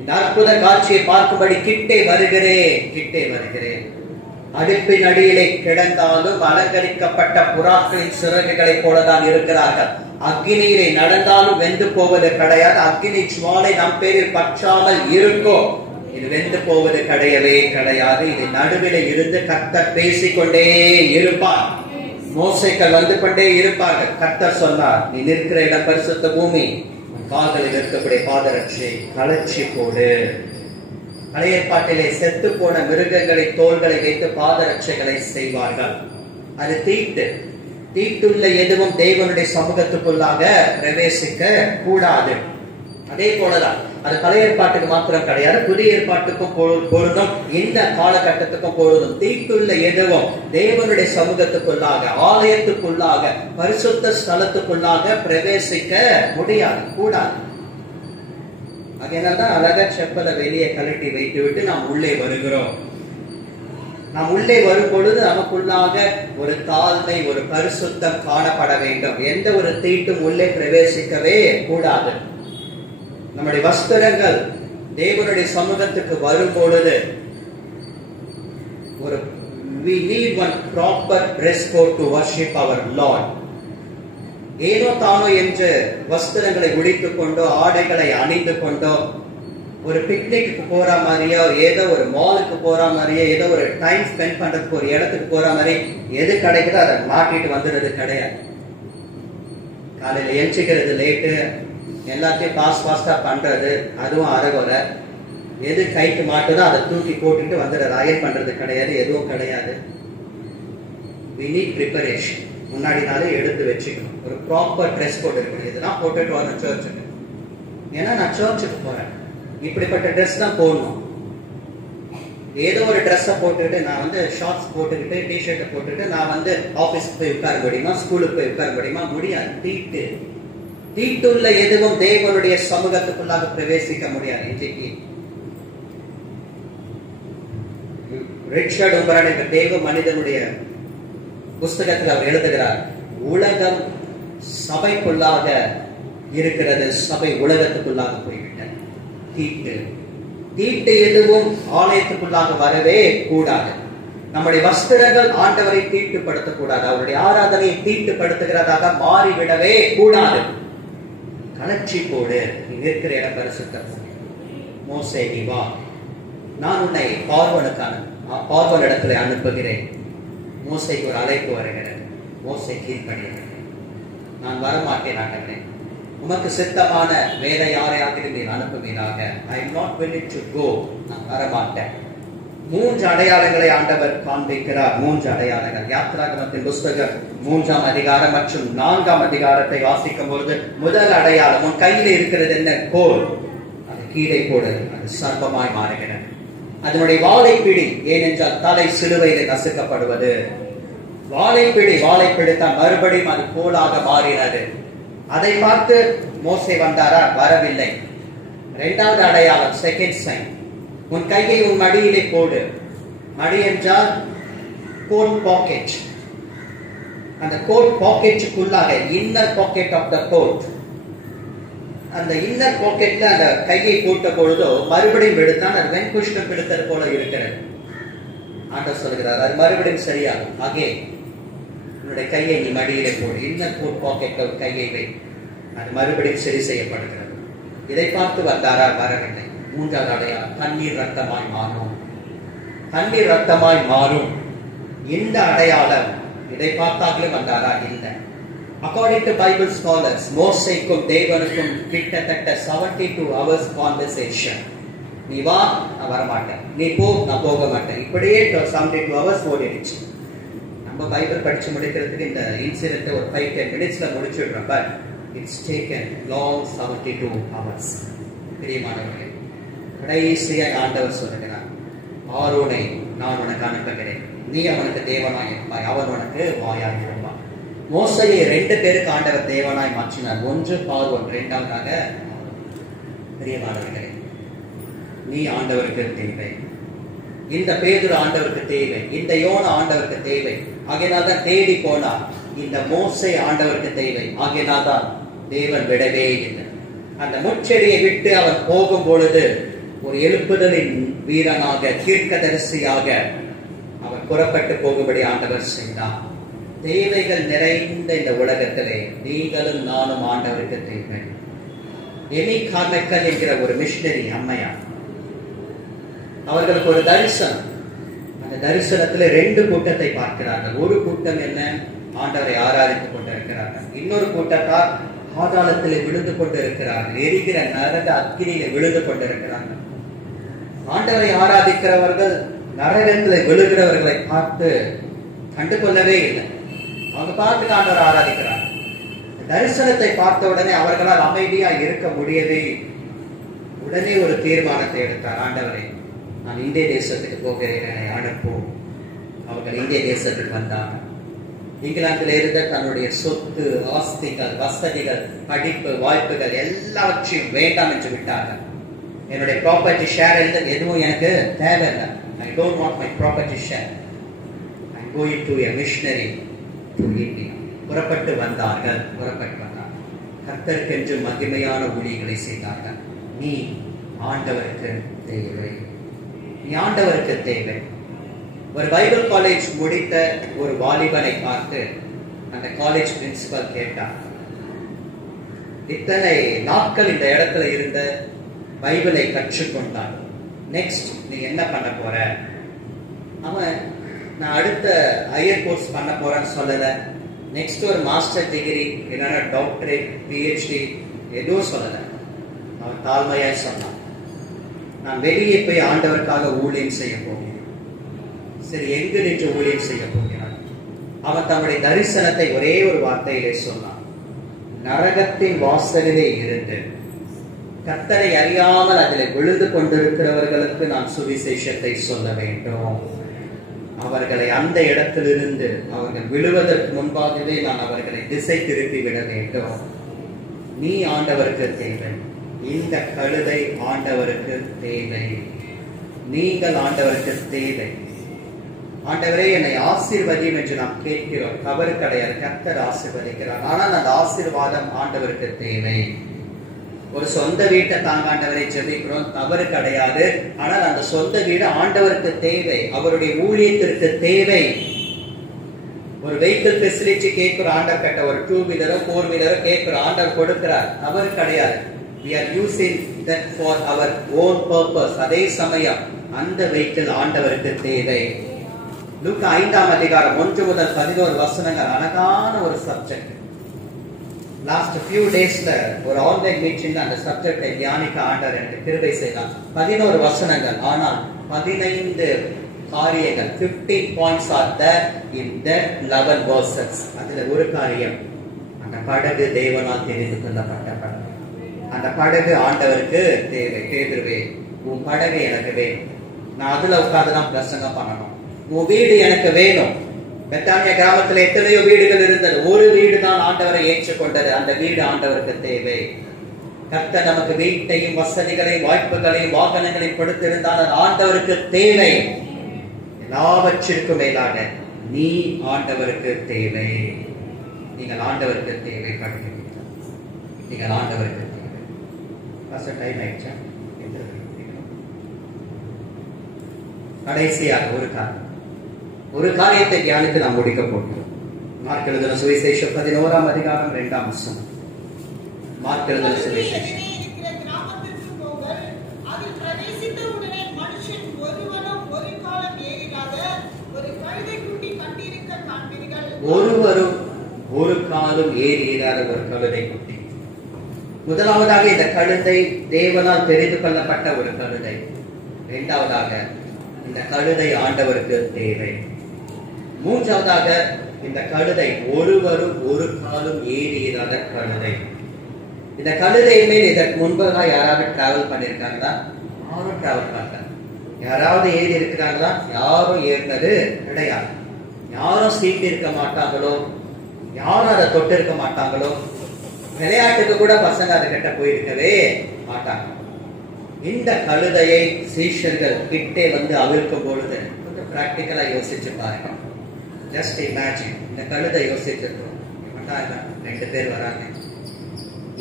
இந்த அற்புத காட்சியை பார்க்கும்படி கிட்டே வருகிறேன். அடுப்பின் அடியிலே கிடந்தாலும் அலங்கரிக்கப்பட்ட புறாக்களின் சிறகுகளைப் போலதான் இருக்கிறார்கள். அக்னியிலே நடந்தாலும் வெந்து போவது கிடையாது. அக்னி ஜுவாலை நம் பேரில் பற்றாமல் இருக்கும். இது வெந்து போவது கிடையவே கிடையாது. இது நடுவில் இருந்து கர்த்தர் பேசிக்கொண்டே இருப்பார். மோசைக்கள் வந்து கொண்டே இருப்பார்கள். கர்த்தர் சொன்னார், நீ நிற்கிற இடம் பரிசுத்த பூமி, கால்களில் இருக்கக்கூடிய பாதரட்சை கலச்சி போடு. பழைய ஏற்பாட்டிலே செத்து போன மிருகங்களை தோள்களை வைத்து பாதரட்சைகளை செய்வார்கள். அது தீட்டுள்ள எதுவும் தேவனுடைய சமூகத்துக்குள்ளாக பிரவேசிக்க கூடாது. அதே போலதான் அது பழைய ஏற்பாட்டுக்கு மாத்திரம் கிடையாது, புதிய ஏற்பாட்டுக்கும் பொருந்தும், இந்த காலகட்டத்துக்கும் பொருந்தும். தீட்டுள்ள எதுவும் தேவனுடைய சமூகத்துக்குள்ளாக, ஆலயத்துக்குள்ளாக, பரிசுத்த ஸ்தலத்துக்குள்ளாக பிரவேசிக்க முடியாது, கூடாது. அதனால்தான் அழகா செப்பலை வெளியே கழட்டி வைத்து விட்டு நாம் உள்ளே வருகிறோம். நாம் உள்ளே வரும் பொழுது நமக்குள்ளாக ஒரு தாழ்மை, ஒரு பரிசுத்தம் காணப்பட வேண்டும். எந்த ஒரு தீட்டும் உள்ளே பிரவேசிக்கவே கூடாது. நம்முடைய வஸ்திரங்கள் தேவனுடைய சமூகத்துக்கு வரும் பொழுது we need one proper dress code to worship our Lord. ஏனோ தானோ என்று வஸ்திரங்களை உடித்துக் கொண்டோ, ஆடைகளை அணிந்து கொண்டோ, ஒரு பிக்னிக்கு போற மாதிரியோ, ஏதோ ஒரு மாலுக்கு போற மாதிரியோ, ஏதோ ஒரு டைம் ஸ்பெண்ட் பண்றதுக்கு ஒரு இடத்துக்கு போற மாதிரி எது கிடைக்குதோ அதை மாட்டிட்டு வந்துடுறது கிடையாது. காலையில எஞ்சிக்கிறது லேட்டு, எல்லாத்தையும் பாஸ்டா பண்றது, அதுவும் அறகுறை. எது கைக்கு மாட்டுதோ அதை தூக்கி போட்டுட்டு வந்துடுறது. அயன் பண்றது கிடையாது, எதுவும் கிடையாது. we need preparation. முன்னாடி நாளே எடுத்து வச்சுக்கணும். ஒரு ப்ராப்பர் ட்ரெஸ் கோட் இருக்கணும். இதெல்லாம் போட்டுட்டு வரணும் சர்ச்சுக்கு. ஏன்னா நான் சர்ச்சுக்கு போறேன், இப்படிப்பட்ட ட்ரெஸ் தான் போடணும். ஏதோ ஒரு ட்ரெஸ்ஸை போட்டுட்டு நான் வந்து ஷார்ட்ஸ் போட்டுக்கிட்டு, டிஷர்ட்டை போட்டுட்டு நான் வந்து ஆஃபீஸ்க்கு போய் உட்கார முடியுமா, ஸ்கூலுக்கு போய் உட்கார முடியுமா? முடியாது. தீட்டு தீட்டுள்ள எதுவும் தேவனுடைய சமூகத்துக்குள்ளாக பிரவேசிக்க முடியாது. இன்றைக்கு ரிச்சர்ட் உபரன் என்ற தேவ மனிதனுடைய புஸ்தகத்தில் அவர் எழுதுகிறார், உலகம் சபைக்குள்ளாக இருக்கிறது, சபை உலகத்துக்குள்ளாக போய்விட்டது. தீட்டு எதுவும் ஆலயத்துக்குள்ளாக வரவே கூடாது. நம்முடைய வஸ்திரங்கள் ஆண்டவரை தீட்டுப்படுத்தக்கூடாது. அவருடைய ஆராதனையை தீட்டுப்படுத்துகிறதாக மாறிவிடவே கூடாது. கலர்ச்சி போடு, நீ நிற்கிற இடம் பரிசுத்தம். மோசே, நீ வா, நான் உன்னை பார்வோன் இடத்துல அனுப்புகிறேன். மோசைக்கு ஒரு அழைப்பு வருகிறது. மோசே கீழ்ப்படியவில்லை. நான் வரமாட்டேன் ஆண்டவரே, உமக்கு சித்தமான வேற யாரையாக நீர் அனுப்புவீராக. I am not willing to go. நான் வரமாட்டேன். 3 அடையாளங்களை ஆண்டவர் காண்பிக்கிறார். 3 அடையாளங்கள். யாத்திராகமத்தின் புஸ்தகம் 3ஆம் அதிகாரம் மற்றும் 4ஆம் அதிகாரத்தை வாசிக்கும் பொழுது முதல் அடையாளம், உன் கையில இருக்கிறது என்ன? கோல். அது கீழே போடு, அது சர்ப்பமாய் மாறுகிறது. அதனுடைய வாளை பிடி, ஏனென்றால் தலை சிலுவையில் நசுக்கப்படுவது. வாளை பிடித்தான், மறுபடியும் அது கோலாக மாறினது. அதை பார்த்து மோசே வந்தாரா? வரவில்லை. 2வது அடையாளம், செகண்ட் சைன், உன் கையை உன் மடியிலே போடு. மடி என்றால் கோட் பாக்கெட். அந்த கோட் பாக்கெட்டுக்குள்ளாக, inner pocket of the coat, அந்த இன்னர் பாக்கெட்ல அந்த கையை போட்ட பொழுதோ மறுபடியும் எடுத்தான். அது வெண்குஷ்டம் பிடித்தது போல இருக்கிறது. ஆண்டவர் சொல்கிறார், அது மறுபடியும் சரியாகும். ஆகே, உன்னுடைய கையை நீ மடியிலே போடு, இன்னர் கோட் பாக்கெட்ல கையை வை. அது மறுபடியும் சரி செய்யப்படுகிறது. இதை பார்த்து வந்தாரா? வரவில்லை. 3வது அடையாளம், தண்ணீர் ரத்தமாய் மாறும். தண்ணீர் ரத்தமாய் மாறும். இந்த அடையாளம் இதை பார்த்தாங்களே வந்தாரா? இல்லை. According to Bible scholars, மோசேக்கும் தேவனுக்கும் கிட்டத்தட்ட 72 hours conversation. நீ வா, நான் வரமாட்டேன். நீ போ, நான் போக மாட்டேன். இப்படியே 72 hours ஓடிடுச்சு. நம்ம பைபிள் படிச்சு முடிக்கிறதுக்கு இந்த இன்சிடென்ட் ஒரு 5-10 minutesல முடிச்சுடுறோம். But it's taken long 72 hours. பிரியமானவர்களே, கடைசியாக ஆண்டவர் சொல்லுகிறார், ஆரோனை நான் உனக்கு அனுப்புகிறேன், நீ அவனுக்கு தேவனாய் இருப்பாய், அவன் உனக்கு வாயாய் இருப்பான். மோசையை 2 பேருக்கு ஆண்டவர் தேவனாய் மாற்றினார். ஒன்று பார்வோன், 2வதாக. பிரியமானவர்களே, நீ ஆண்டவருக்கு தேவை. இந்த பேதுரு ஆண்டவருக்கு தேவை. இந்த யோனா ஆண்டவருக்கு தேவை. ஆகையினால் தான் தேடி போனார். இந்த மோசை ஆண்டவருக்கு தேவை. ஆகையினால் தான் தேவன் விடவே இல்லை. அந்த முச்செடியை விட்டு அவன் போகும் பொழுது ஒரு எழுப்புதலின் வீரனாக, தீர்க்கதரிசியாக அவன் புறப்பட்டு போகும்படி ஆண்டவர் செய்தார். தேவைகள் நிறைந்த இந்த உலகத்திலே நீங்களும் நானும் ஆண்டவருக்கு தேவை. எமி கார்மெக்கல் என்கிற ஒரு மிஷனரி அம்மையார், அவர்களுக்கு ஒரு தரிசனம். அந்த தரிசனத்துல 2 கூட்டத்தை பார்க்கிறார்கள். ஒரு கூட்டம் என்ன? ஆண்டவரை ஆராதித்துக் கொண்டிருக்கிறார்கள். இன்னொரு கூட்டத்தார் பாதாளத்திலே விழுந்து கொண்டிருக்கிறார்கள். எரிகிற நரக அக்கினியில விழுந்து கொண்டிருக்கிறார்கள். ஆண்டவரை ஆராதிக்கிறவர்கள் நரகத்திலே விழுகிறவர்களை பார்த்து கண்டுகொள்ளவே இல்லை. அவங்க பார்த்து ஆண்டவரை ஆராதிக்கிறாங்க. தரிசனத்தை பார்த்த உடனே அவர்களால் அமைதியா இருக்க முடியவே, உடனே ஒரு தீர்மானத்தை எடுத்தார். ஆண்டவரை, நான் இந்திய தேசத்துக்கு போகிறேன், என்னை அனுப்பும். அவர்கள் இந்திய தேசத்துக்கு வந்தாங்க. இங்கிலாந்தில் இருந்த தன்னுடைய சொத்து, ஆஸ்திகள், வசதிகள், படிப்பு வாய்ப்புகள் எல்லாவற்றையும் வேண்டாம் என்று விட்டார்கள். என்னுடைய ப்ராப்பர்ட்டி ஷேர் எதுவும் எனக்கு தேவையில்லை. I don't want my property share. I'm going to a missionary to India. புறப்பட்டு வந்தார்கள். கர்த்தருக்கென்று மகிமையான ஊழியங்களை செய்தார்கள். நீ ஆண்டவருக்கு தேவை. நீ ஆண்டவருக்கு தேவை. ஒரு பைபிள் காலேஜ் முடித்த ஒரு வாலிபனை பார்த்து அந்த காலேஜ் பிரின்சிபல் கேட்டார், இத்தனை நாட்கள் இந்த இடத்துல இருந்த, பைபிளை கற்றுக்கொண்டான், நெக்ஸ்ட் நீ என்ன பண்ண போற? அவன், நான் அடுத்த ஹையர் கோர்ஸ் பண்ண போறேன்னு சொல்லல. நெக்ஸ்ட் ஒரு மாஸ்டர் டிகிரி, இல்லைன்னா டாக்டரேட், PhD எதுவும் சொல்லல. அவன் தாழ்மையாய் சொன்னான், நான் வெளியே போய் ஆண்டவருக்காக ஊழியம் செய்ய போகிறேன். சரி, எங்கு நின்று ஊழியம் செய்ய போகிறான்? அவன் தன்னுடைய தரிசனத்தை ஒரே ஒரு வார்த்தையிலே சொன்னான், நரகத்தின் வாசலிலே இருந்து கர்த்தரை அறியாமல் அதில் விழுந்து கொண்டிருக்கிறவர்களுக்கு நான் சுவிசேஷத்தை சொல்ல வேண்டும். அவர்களை அந்த இடத்திலிருந்து அவர்கள் விழுவதற்கு முன்பாகவே நான் அவர்களை திசை திருப்பி விட வேண்டும். நீ ஆண்டவருக்கு தேவை. இந்த கழுதை ஆண்டவருக்கு தேவை. நீங்கள் ஆண்டவருக்கு தேவை. ஆண்டவரே என்னை ஆசீர்வதியும் என்று நாம் கேட்கிறோம். தவறு கிடையாது, கர்த்தர் ஆசீர்வதிக்கிறார். ஆனால் அந்த ஆசீர்வாதம் ஆண்டவருக்கு தேவை. ஒரு சொந்த வீட்டை தாங்க ஆண்டவரை ஜெபிக்கிறோம், தவறு கிடையாது. ஆனால் அந்த சொந்த வீடு ஆண்டவருக்கு தேவை, அவருடைய ஊழியத்திற்கு தேவை. ஒரு வெஹிக்கிள் ஃபெசிலிட்டி கேட்கிற ஆண்டவர் கட்ட, ஒரு 2 வீலரோ 4 வீலரோ கேட்கிற ஆண்டவர் கொடுக்கிறார், தவறு கிடையாது. We are using that for our own purpose. அதே சமயம் அந்த வெஹிக்கிள் ஆண்டவருக்கு தேவை. லூக்கா 5ஆம் அதிகாரம் 1 முதல் 11 வசனங்கள் அழகான ஒரு சப்ஜெக்ட். லாஸ்ட் few daysல ஒரு ஆன்லைன் மீட்டிங்ல அந்த சப்ஜெக்டை தியானிக்க ஆண்டவர் எனக்கு கிருபை செய்தார். 11 வசனங்கள், ஆனால் 15 காரியங்கள், 15 points are there in that 11 verses. அதுல ஒரு காரியம், அந்த படகு தேவனால் தெரிந்து கொள்ளப்பட்ட படகு. அந்த படகு ஆண்டவருக்கு தேவை. பேதுருவே, உன் படகு எனக்கு வேணும், நான் அதுல உட்கார்ந்துதான் பிரசங்கம் பண்ணணும். உன் வீடு எனக்கு வேணும். பெத்தானியா கிராமத்துல எத்தனையோ வீடுகள் இருந்தது, ஒரு வீடு தான் ஆண்டவரை ஏற்றுக்கொண்டது. அந்த வீடு ஆண்டவருக்கு தேவை. கர்த்தர் நமக்கு வீட்டையும் வசதிகளையும் வாய்ப்புகளையும் வாகனங்களையும் கொடுத்திருந்தால் அது ஆண்டவருக்கு தேவை. எல்லாவற்றிற்கும் மேலாக நீ ஆண்டவருக்கு தேவை. நீங்கள் ஆண்டவருக்கு தேவைப்படுகிறீர்கள். நீங்கள் ஆண்டவருக்கு தேவை. டைம் ஆயிடுச்சா? கடைசியாக ஒரு காரியத்தை தியானித்து நாம் முடிக்க போகிறோம். மார்க் எழுதின சுவிசேஷம் 11ஆம் அதிகாரம் 2ஆம் வசனம். மார்க் எழுதின சுவிசேஷம். ஒருவரும் ஒரு காலும் ஏறி இராத ஒரு கழுதை குட்டி. முதலாவதாக இந்த கழுதை தேவனால் தெரிந்து கொள்ளப்பட்ட ஒரு கழுதை. இரண்டாவதாக இந்த கழுதை ஆண்டவருக்கு தேவை. மூன்றாவதாக இந்த கழுதை ஒருவரும் ஒரு காலும் ஏறி இராத கழுதை. இந்த கழுதை மேல் இதற்கு முன்பாக யாராவது டிராவல் பண்ணிருக்காங்களா? யாரும் டிராவல் பண்ணல. யாராவது ஏறி இருக்கிறாங்களா? யாரும் ஏறினது கிடையாது. யாரும் சீட்டு இருக்க மாட்டாங்களோ, யாரும் அதை தொட்டு இருக்க மாட்டாங்களோ. விளையாட்டுக்கு கூட பசங்க அதை கிட்ட போயிருக்கவே மாட்டாங்க. இந்த கழுதையை சீஷர்கள் கிட்டே வந்து அவிழ்க்கும் பொழுது கொஞ்சம் பிராக்டிக்கலா யோசிச்சு பாருங்க. ஜஸ்ட் இமேஜின், இந்த கழுதை யோசிச்சிருக்கோம், 2 பேர் வராங்க,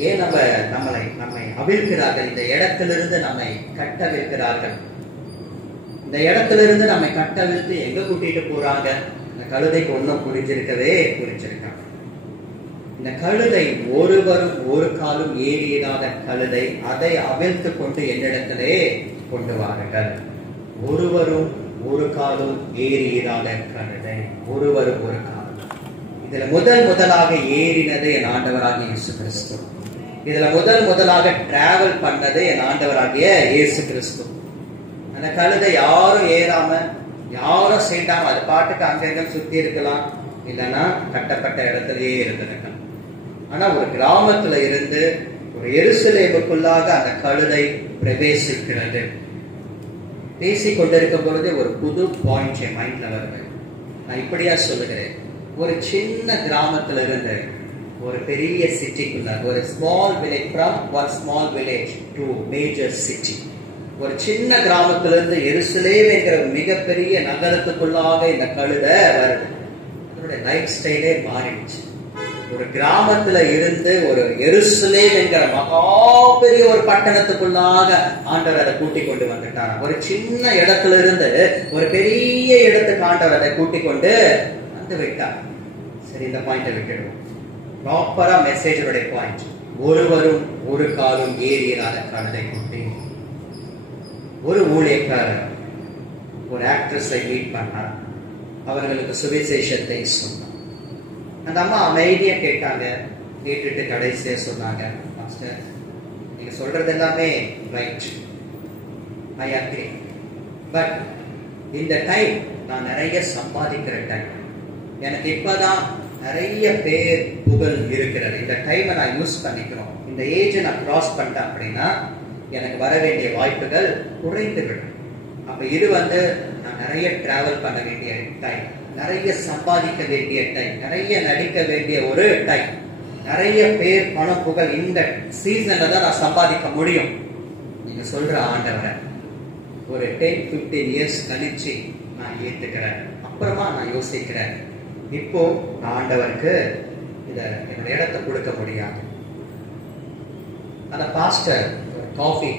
ஏன் நம்மை அவிழ்க்கிறார்கள், இந்த இடத்திலிருந்து நம்மை கட்டவிழ்க்கிறார்கள், இந்த இடத்திலிருந்து நம்மை கட்டவிழ்த்து எங்க கூட்டிட்டு போறாங்க? இந்த கழுதைக்கு ஒன்றும் புரிஞ்சிருக்காங்க. இந்த கழுதை ஒருவரும் ஒரு காலும் ஏறியதாத கழுதை, அதை அவிழ்த்து கொண்டு என்னிடத்திலே கொண்டு வாருங்கள். ஒருவரும் ஒரு காலும் ஏறியதாத கழுதை, ஒருவரும் ஒரு காலம். இதுல முதலாக ஏறினது என் ஆண்டவராகிய இயேசு கிறிஸ்து. இதுல முதலாக டிராவல் பண்ணது என் ஆண்டவராகிய இயேசு கிறிஸ்து. அந்த கழுதை யாரும் ஏறாம, யாரும் சீட்டாம அது பாட்டுக்கு அங்கங்க சுத்தி இருக்கலாம், இல்லைன்னா கட்டப்பட்ட இடத்திலேயே இருந்திருக்கலாம். ஆனா ஒரு கிராமத்துல இருந்து ஒரு எருசலேமுக்குள்ளாக அந்த கழுதை பிரவேசிக்கிறது. பேசிக் கொண்டிருக்கும் பொழுது ஒரு புது பாயிண்ட் என் மைண்ட்ல வருது. நான் இப்படியா சொல்லுகிறேன், ஒரு சின்ன கிராமத்துல இருந்து ஒரு பெரிய சிட்டிக்குள்ள, ஒரு small village, from one small village to major city, ஒரு சின்ன கிராமத்துல இருந்து எருசலேம் என்கிற மிகப்பெரிய நகரத்துக்குள்ளாக இந்த கழுதை வருது. அதனுடைய லைஃப் ஸ்டைலே மாறிடுச்சு. ஒரு கிராமத்துல இருந்து ஒரு எருசலேம் என்கிற மகா பெரிய ஒரு பட்டணத்துக்குள்ளாக ஆண்டவர் அதை கூட்டிக் கொண்டு வந்துட்டார். ஒரு சின்ன இடத்துல இருந்து ஒரு பெரிய இடத்துக்கு ஆண்டவர் அதை கூட்டிக் கொண்டு வந்து விட்டார். சரி, இந்த பாயிண்ட விட்டுடுவோம். ப்ராப்பரா மெசேஜோட பாயிண்ட், ஒருவரும் ஒரு காலும் ஏறியதாத கழுதை குட்டி. ஒரு ஊழியக்காரர் ஒரு ஆக்ட்ரஸை மீட் பண்ணார், அவர்களுக்கு சுவிசேஷத்தை சொன்னார். அந்த அம்மா அமைதியா கேட்டாங்க, கேட்டுட்டு கடைசியா சொன்னாங்க, மாஸ்டர் நீங்க சொல்றது எல்லாமே ரைட், ஐ அக்ரி, பட் இந்த டைம் நான் நிறைய சம்பாதிக்கிற டைம், எனக்கு இப்பதான் நிறைய பேர் புகழ் இருக்கிறது, இந்த டைமை நான் யூஸ் பண்ணிக்கிறோம், இந்த ஏஜை நான் கிராஸ் பண்ணிட்டேன் அப்படின்னா எனக்கு வர வேண்டிய வாய்ப்புகள் குறைந்து விடும். அப்ப இது நான் நிறைய டிராவல் பண்ண வேண்டிய டைம், நிறைய சம்பாதிக்க வேண்டிய டைம், நிறைய நடிக்க வேண்டிய ஒரு டைம். நிறைய பேர் பணம் புகழ் இந்த சீசன்ல தான் நான் சம்பாதிக்க முடியும் நீங்க சொல்ற ஆண்டவரை ஒரு 10-15 இயர்ஸ் கழிச்சு நான் ஏத்துக்கிறேன், அப்புறமா நான் யோசிக்கிறேன், இப்போ நான் ஆண்டவருக்கு இத என்னோட இடத்தை கொடுக்க முடியாது. அந்த பாஸ்டர் காஃபி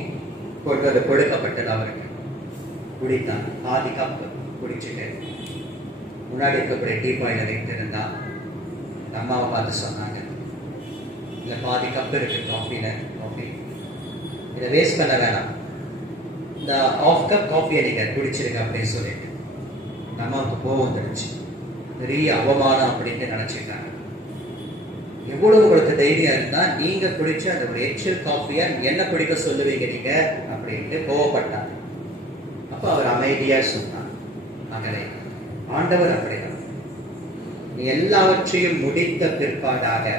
கொண்டு வந்து கொடுக்கப்பட்டது அவருக்கு, குடித்தான். பாதி கப் குடிச்சுட்டு முன்னாடி இருக்கக்கூடிய டீ பாயில வைத்திருந்தான். அம்மாவை பார்த்து சொன்னாங்க, இல்ல பாதி கப் இருக்கு காஃபில, காஃபி இதை வேஸ்ட் பண்ண வேணாம், இந்த ஆஃப் கப் காஃபியை நீங்க குடிச்சிருங்க அப்படின்னு சொல்லிட்டு அம்மாவுக்கு கோவம் வந்துடுச்சு. பெரிய அவமானம் அப்படின்னு நினைச்சிட்டாங்க. எவ்வளவு உங்களுக்கு தைரியம் இருந்தா நீங்க குடிச்ச அந்த ஒரு எச்சில் காஃபியா என்ன குடிக்க சொல்லுவீங்க நீங்க அப்படின்ட்டு கோவப்பட்டாங்க. அப்ப அவர் அமைதியா சொன்னார், மகளே, ஆண்டவர் அப்படிதான், நீ எல்லாவற்றையும் முடித்த பிற்பாடாக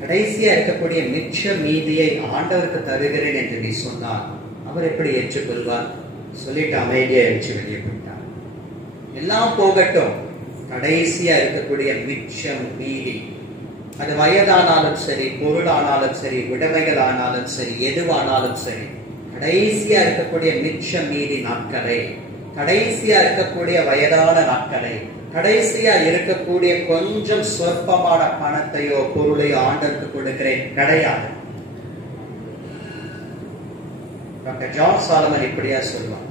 கடைசியா இருக்கக்கூடிய மிச்ச மீதியை ஆண்டவருக்கு தருகிறேன் என்று நீ சொன்னால் அவர் எப்படி ஏற்றுக்கொள்வார்? சொல்லிட்டு அமைதியா எழுச்சி வெளியே போயிட்டார். எல்லாம் போகட்டும், கடைசியா இருக்கக்கூடிய மிச்சம் மீதி, அது வயதானாலும் சரி, பொருளானாலும் சரி, விடமைகள் ஆனாலும் சரி, எதுவானாலும் சரி, கடைசியா இருக்கக்கூடிய மிச்சம் மீதி நாட்களை, கடைசியா இருக்கக்கூடிய வயதான நாட்களை, கடைசியா இருக்கக்கூடிய கொஞ்சம் சொற்பமான பணத்தையோ பொருளையோ ஆண்டவருக்கு கொடுக்கிறேன் கிடையாது. டாக்டர் ஜான் சாலமன் இப்படியா சொல்வார்,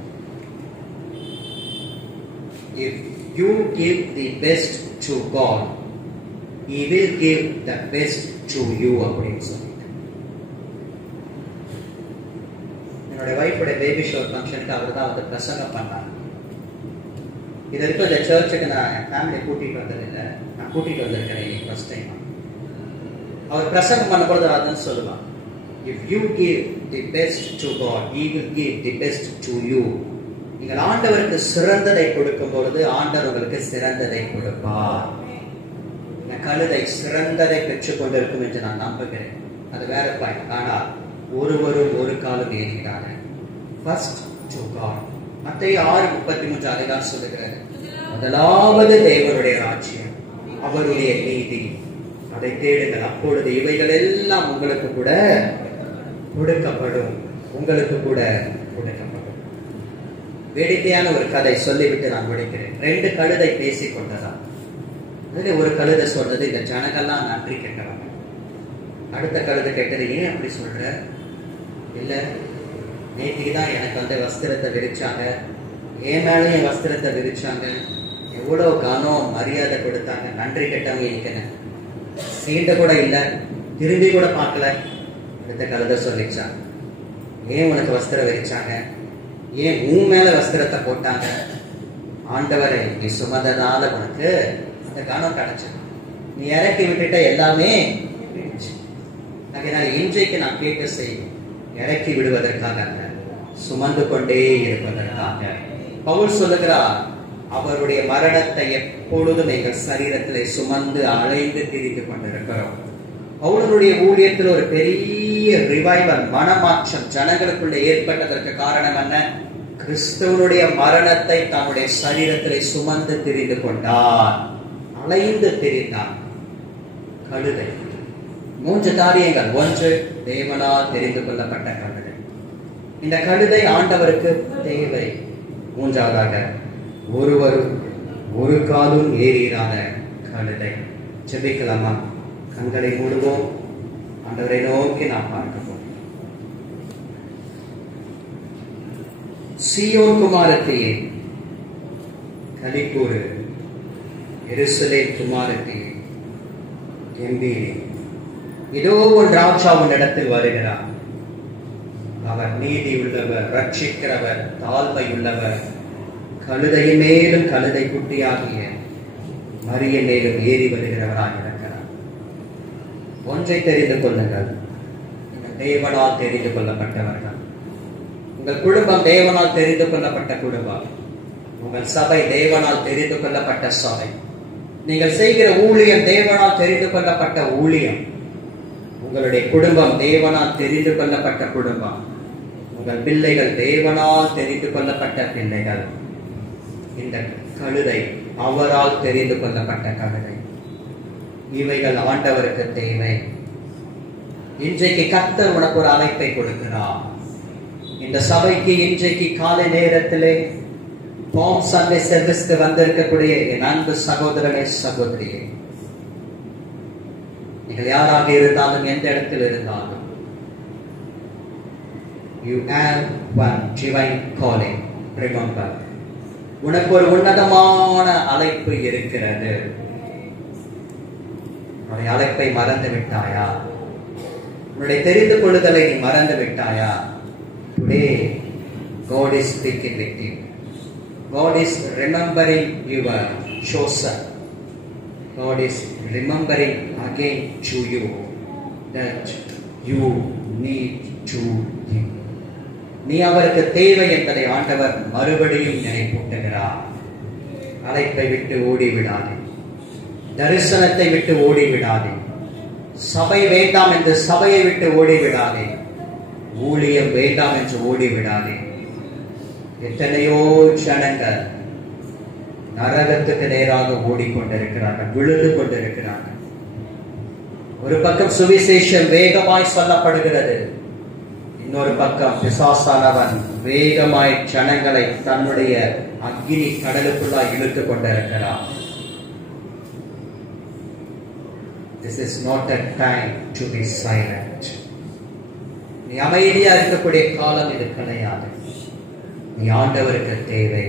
if you give the best to God, He will give the best to you அப்படின்னு சொல்லிட்டு. என்னோட வைஃபோட பேபி ஷவர் ஃபங்க்ஷனுக்கு அவர் தான் வந்து பிரசங்கம் பண்ணார். இது வரைக்கும் இந்த சர்ச்சுக்கு நான் என் ஃபேமிலியை கூட்டிட்டு வந்ததில்லை, நான் கூட்டிட்டு வந்திருக்கிறேன் ஃபர்ஸ்ட் டைம். அவர் பிரசங்கம் பண்ணும்போது அதான் சொல்லுவான், if you give the best to God, He will give the best to you. நீங்கள் ஆண்டவருக்கு சிறந்ததை கொடுக்கும் பொழுது ஆண்டவர் உங்களுக்கு சிறந்ததை கொடுப்பார். இந்த கழுதை சிறந்ததை பெற்றுக் கொண்டிருக்கும் என்று நான் நம்புகிறேன். அது வேற பாயிண்ட். ஆனால் ஒருவரும் ஒரு காலம் ஏறுகிறார்கள். First to God. மத்தேயு 6:33 அதுதான் சொல்லுகிறது, முதலாவது தேவனுடைய ராஜ்யம், அவருடைய நீதி, அதை தேடுங்கள், அப்பொழுது இவைகள் எல்லாம் உங்களுக்கு கூட கொடுக்கப்படும், உங்களுக்கு கூட கொடுக்கப்படும். வேடிக்கையான ஒரு கதை சொல்லிவிட்டு நான் முடிக்கிறேன். 2 கழுதை பேசிக் கொண்டதான். அதுல ஒரு கழுதை சொல்றது, இந்த ஜனங்கள்லாம் நன்றி கேட்டவங்க. அடுத்த கழுதை கேட்டது, ஏன் அப்படி சொல்ற? இல்ல, நேற்றுக்கு தான் எனக்கு வந்து வஸ்திரத்தை விரிச்சாங்க, என் மேலேயும் வஸ்திரத்தை விரிச்சாங்க, எவ்வளவு கனம் மரியாதை கொடுத்தாங்க, நன்றி கேட்டவங்க இருக்கேன், சீண்ட கூட இல்லை, திரும்பி கூட பார்க்கல. அடுத்த கழுதை சொல்லிச்சாங்க, ஏன் உனக்கு வஸ்திரம் விரிச்சாங்க, ஏன் உன் மேல வஸ்திரத்தை போட்டாங்க? ஆண்டவரை நீ சுமந்ததால உனக்கு அந்த கனம் கிடைச்சது, நீ இறக்கி விட்டுட்ட எல்லாமே. அதனால இன்றைக்கு நான் கேட்டு செய்யும், இறக்கி விடுவதற்காக அல்ல, சுமந்து கொண்டே இருப்பதற்காக. பவுல் சொல்லுகிறார், அவருடைய மரணத்தை எப்பொழுதும் எங்கள் சரீரத்திலே சுமந்து அலைந்து திரிந்து கொண்டிருக்கிறோம். பவுலனுடைய ஊழியத்தில் ஒரு பெரிய ரிவைவல், மனமாற்றம் ஜனங்களுக்குள்ள ஏற்பட்டதற்கு காரணம் என்ன? கிறிஸ்துவனுடைய மரணத்தை தன்னுடைய சரீரத்திலே சுமந்து திரிந்து கொண்டார், அலைந்து திரிந்தார். கழுதை 3 காரியங்கள். 1, தேவனால் தெரிந்து கொள்ளப்பட்ட கழுதை. இந்த கழுதை ஆண்டவருக்கு தேவை. 3வதாக, ஒருவரும் ஒரு காலும் ஏறிராத கழுதை. ஜெபிக்கலாமா? கண்களை மூடுவோம். ஆண்டவரை நோக்கி நாம் பார்க்க போறோம். சீயோன் குமாரத்தியே கலிக்கூறு, எருசலேம் குமாரத்தியே கம்பீரே, இதோ ஒரு ராஜா உன்னிடத்தில் வருகிறார். அவர் நீதி உள்ளவர், ரட்சிக்கிறவர், தாழ்மை உள்ளவர், கழுதையின் மேலும் கழுதை குட்டியாகிய மரிய மேலும் ஏறி வருகிறவராக இருக்கிறார். ஒன்றை தெரிந்து கொள்ளுங்கள், தேவனால் தெரிந்து கொள்ளப்பட்டவர்கள். உங்கள் குடும்பம் தேவனால் தெரிந்து கொள்ளப்பட்ட குடும்பம். உங்கள் சபை தேவனால் தெரிந்து கொள்ளப்பட்ட சபை. நீங்கள் செய்கிற ஊழியம் தேவனால் தெரிந்து கொள்ளப்பட்ட ஊழியம். உங்களுடைய குடும்பம் தேவனால் தெரிந்து கொள்ளப்பட்ட குடும்பம். உங்கள் பிள்ளைகள் தேவனால் தெரிந்து கொள்ளப்பட்ட பிள்ளைகள். இந்த கழுதை அவரால் தெரிந்து கொள்ளப்பட்ட கழுதை. இவைகள் ஆண்டவருக்கு தேவை. இன்றைக்கு கர்த்தர் உனக்கு ஒரு அழைப்பை கொடுக்கிறார். இந்த சபைக்கு இன்றைக்கு காலை நேரத்திலே பாம் சண்டே சர்வீஸ்க்கு வந்திருக்கக்கூடிய என் அன்பு சகோதரனே சகோதரியே, நீங்கள் யாராக இருந்தாலும் எந்த இடத்தில் இருந்தாலும், you have one divine calling. Remember, உனக்கு ஒரு உன்னதமான அழைப்பு இருக்கிறது. உன்னுடைய அழைப்பை மறந்து விட்டாயா? உன்னுடைய தெரிந்து கொள்ளுதலை நீ மறந்து விட்டாயா? Today God is speaking with you. God is remembering your chosen. God is remembering again to you that you need to Him. நீ அவருக்கு தேவை என்பதை ஆண்டவர் மறுபடியும் நினைப்பூட்டுகிறார். அழைப்பை விட்டு ஓடிவிடாதே, தரிசனத்தை விட்டு ஓடிவிடாதே, சபை வேண்டாம் என்று சபையை விட்டு ஓடிவிடாதே, ஊழியம் வேண்டாம் என்று ஓடிவிடாதே. எத்தனையோ ஜனங்கள் நரகத்துக்கு நேராக ஓடிக்கொண்டிருக்கிறார்கள், விழுந்து கொண்டிருக்கிறார்கள். ஒரு பக்கம் சுவிசேஷம் வேகமாய் சொல்லப்படுகிறது, இன்னொரு பக்கம் பிசாசானவன் வேகமாய் ஜனங்களை தன்னுடைய அக்கினி கடலுக்குள்ளாய் இழுத்துக் கொண்டிருக்கிறான். This is not a time to be silent. நீ அமைதியா இருக்கக்கூடிய காலம் இது கிடையாது. நீ ஆண்டவருக்கு தேவை.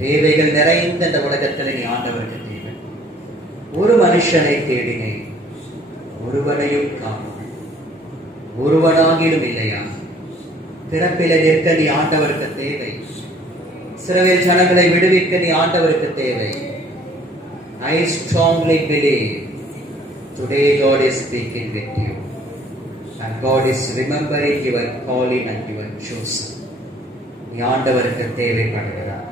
தேவைகள் நிறைந்த இந்த உலகத்தில் நீ ஆண்டவருக்கு தேவை. ஒரு மனுஷனை தேடினேன், ஒருவனையும் காணோம், ஒருவனாகிலும் இல்லையா? பிறப்பில நிற்க நீ ஆண்டவருக்கு தேவை. இஸ்ரவேல் ஜனங்களை விடுவிக்க நீ ஆண்டவருக்கு தேவை. I strongly believe today God is speaking with you and God is remembering your calling and your chosen. நீ ஆண்டவருக்கு தேவைப்படுகிறார்.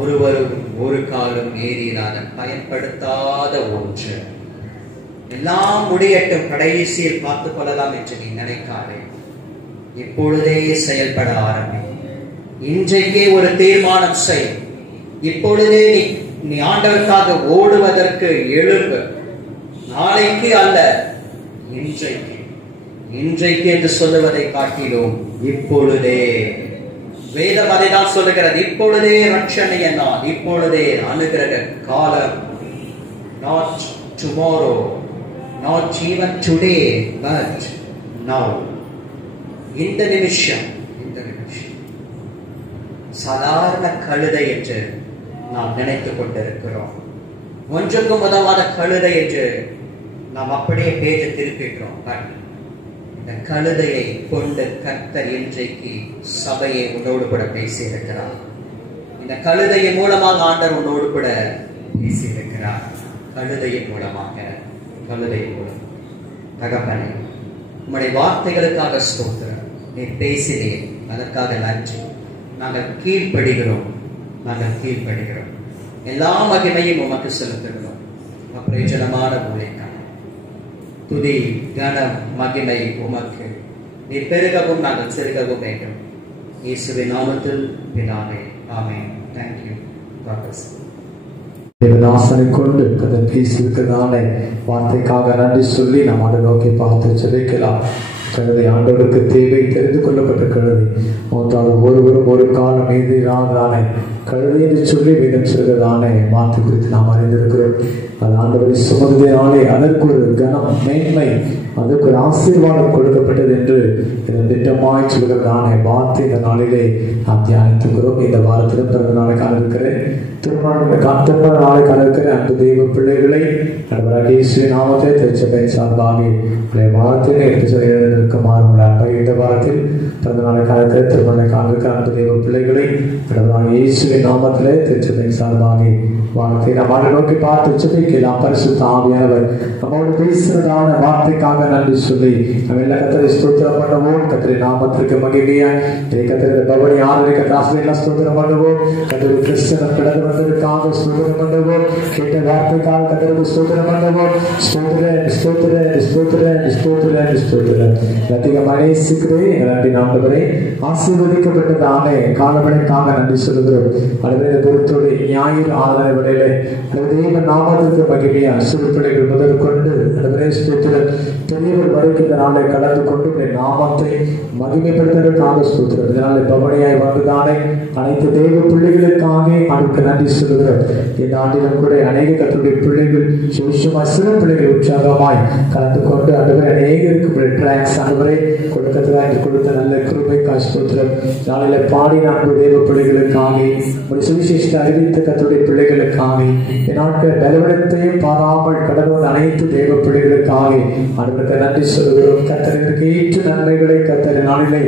ஒருவரும் ஒரு காலம் ஏறினாத பயன்படுத்தாத ஒன்று. எல்லாம் முடியட்டும், கடைசியில் பார்த்துக் கொள்ளலாம் என்று நீ நினைக்காதே. இப்பொழுதே செயல்பட ஆரம்பி. இன்றைக்கே ஒரு தீர்மானம் செய். இப்பொழுதே நீ ஆண்டவருக்காக ஓடுவதற்கு எழும்பு. நாளைக்கு அல்ல, இன்றைக்கு. இன்றைக்கு என்று சொல்லுவதை காட்டிலும் இப்பொழுதே. வேதம் அதை தான் சொல்லுகிறது. இப்பொழுதே ரட்சணைய நாள், இப்பொழுதே அனுகிரக காலம். Not tomorrow, not even today, but now. இந்த நிமிஷம், இந்த நிமிஷம். சாதாரண கழுதை என்று நாம் நினைத்துக் கொண்டிருக்கிறோம். ஒன்றுக்கும் உதவாத கழுதை என்று நாம் அப்படியே பேஜ திருப்பிக்கிறோம். இந்த கழுதையை கொண்டு கர்த்தர் இன்றைக்கு சபையை உன்னோடு கூட பேசியிருக்கிறார். இந்த கழுதையின் மூலமாக ஆண்டவர் உன்னோடு கூட பேசியிருக்கிறார். கழுதையின் மூலமாக, கழுதையின் மூலம். தகப்பனே, உம்முடைய வார்த்தைகளுக்காக ஸ்தோத்திரம். நீ பேசினே, அதற்காக நன்றி. நாங்கள் கீழ்ப்படுகிறோம், நாங்கள் கீழ்ப்படுகிறோம். எல்லா மகிமையும் உமக்கு செலுத்துகிறோம். அப்பிரயோஜனமான ஊழியக்காரர், துதி கனம் மகிமை உமக்கு. நீ பெருகவும் நாங்கள் சிறுகவும் வேண்டும். இயேசுவின் நாமத்தில் பிதாவே, ஆமென். Thank you. God bless you. தேவதாசனை கொண்டு கதை பேசியிருக்கிறதான வார்த்தைக்காக நன்றி சொல்லி நாம் அதை நோக்கி பார்த்து ஜெபிக்கலாம். கழுதை ஆண்டவருக்கு தேவை, தெரிந்து கொள்ளப்பட்ட கழுதை. ஒருவரும் ஒரு காலம் எதிரானதானே கழுதை என்று சொல்லி வேதம் சொல்கிறதானே வார்த்தை குறித்து நாம் அறிந்திருக்கிறோம். அது ஆண்டவரை சுமந்ததினாலே அதற்கு ஒரு கனம், மேன்மை, அதற்கு ஒரு ஆசீர்வாதம் கொடுக்கப்பட்டது என்று இதன் திட்டமாய் சொல்கிறதானே வார்த்தை இந்த நாளிலே நாம் தியானித்துக்கிறோம். இந்த வாரத்திலும் பிறந்த நாளை காணவிருக்கிறேன், திருமண நாளை காணவிருக்கிற அன்பு தெய்வ பிள்ளைகளை நண்பராக இயேசுவின் நாமத்தை திருச்சபை சார்பாக வாரத்தினை எடுத்து சொல்லியிருக்குமாறு அன்பை இந்த வாரத்தில் பிறந்த நாளை காலத்திலே திருமண காணவிருக்கிற அன்பு தெய்வ பிள்ளைகளை நண்பராக இயேசுவின் நாமத்திலே திருச்சபை சார்பாக வார்த்தை நம்ம நோக்கி பார்த்து ஜெபிக்கலாம். பரிசுத்த ஆவியானவர் நம்மோடு பேசுறதான வார்த்தைக்காக நன்றி சொல்லி நம்ம எல்லா கர்த்தரை ஸ்தோத்திரம் பண்ணுவோம். கர்த்தரை நாமத்திற்கு மகிமையா கர்த்தரை பவனி ஆதரிக்க காசுலாம் ஸ்தோத்திரம் பண்ணுவோம். கர்த்தரை கிறிஸ்தவ பிறகு வந்ததற்காக ஸ்தோத்திரம் பண்ணுவோம். கேட்ட வார்த்தைக்காக கர்த்தருக்கு ஸ்தோத்திரம் பண்ணுவோம். ஸ்தோத்திரம் ஸ்தோத்திரம் ஸ்தோத்திரம் ஸ்தோத்திரம் ஸ்தோத்திரம். அதிகமாக நேசிக்கிறேன் எங்கள் நன்றி ஆண்டவரே. ஆசீர்வதிக்கப்பட்டதான காலவழைக்காக நன்றி சொல்லுகிறோம். அதுவே பொறுத்தோடு ஞாயிறு ஆதரவு வேளையிலே தேவ நாமத்திற்கு மகிமையா சிறு பிள்ளைகள் முதற்கொண்டு ஸ்தோத்திரம் பெரியவர் வரைக்கும் இந்த நாளை கலந்து கொண்டு நாமத்தை மகிமைப்படுத்துவதற்காக ஸ்தோத்திரம். இதனால பவனியாய் வந்துதானே அனைத்து தேவ பிள்ளைகளுக்காக அவருக்கு நன்றி சொல்லுகிறோம். இந்த ஆண்டிலும் கூட அநேக கர்த்தருடைய பிள்ளைகள் விசேஷமாய் சிறு பிள்ளைகள் உற்சாகமாய் கலந்து கொண்டு ஆண்டவரே அநேகருக்கு ட்ராக்ஸ் ஆண்டவரை கொடுத்த நல்ல கிருபைக்காய் ஸ்தோத்திரம். நாளில பாடின அன்பு தேவ பிள்ளைகளுக்காக ஒரு சுவிசேஷத்தை அறிவித்த கர்த்தருடைய பிள்ளைகளுக்காக நாட்கள் பலவீனத்தையும் பாராமல் கடந்து வந்த அனைத்து தேவ பிள்ளைகளுக்காக ஆண்டவருக்கு நன்றி சொல்லுகிறோம். கர்த்தருக்கு ஏற்ற நன்மைகளை கர்த்தர் நாளிலே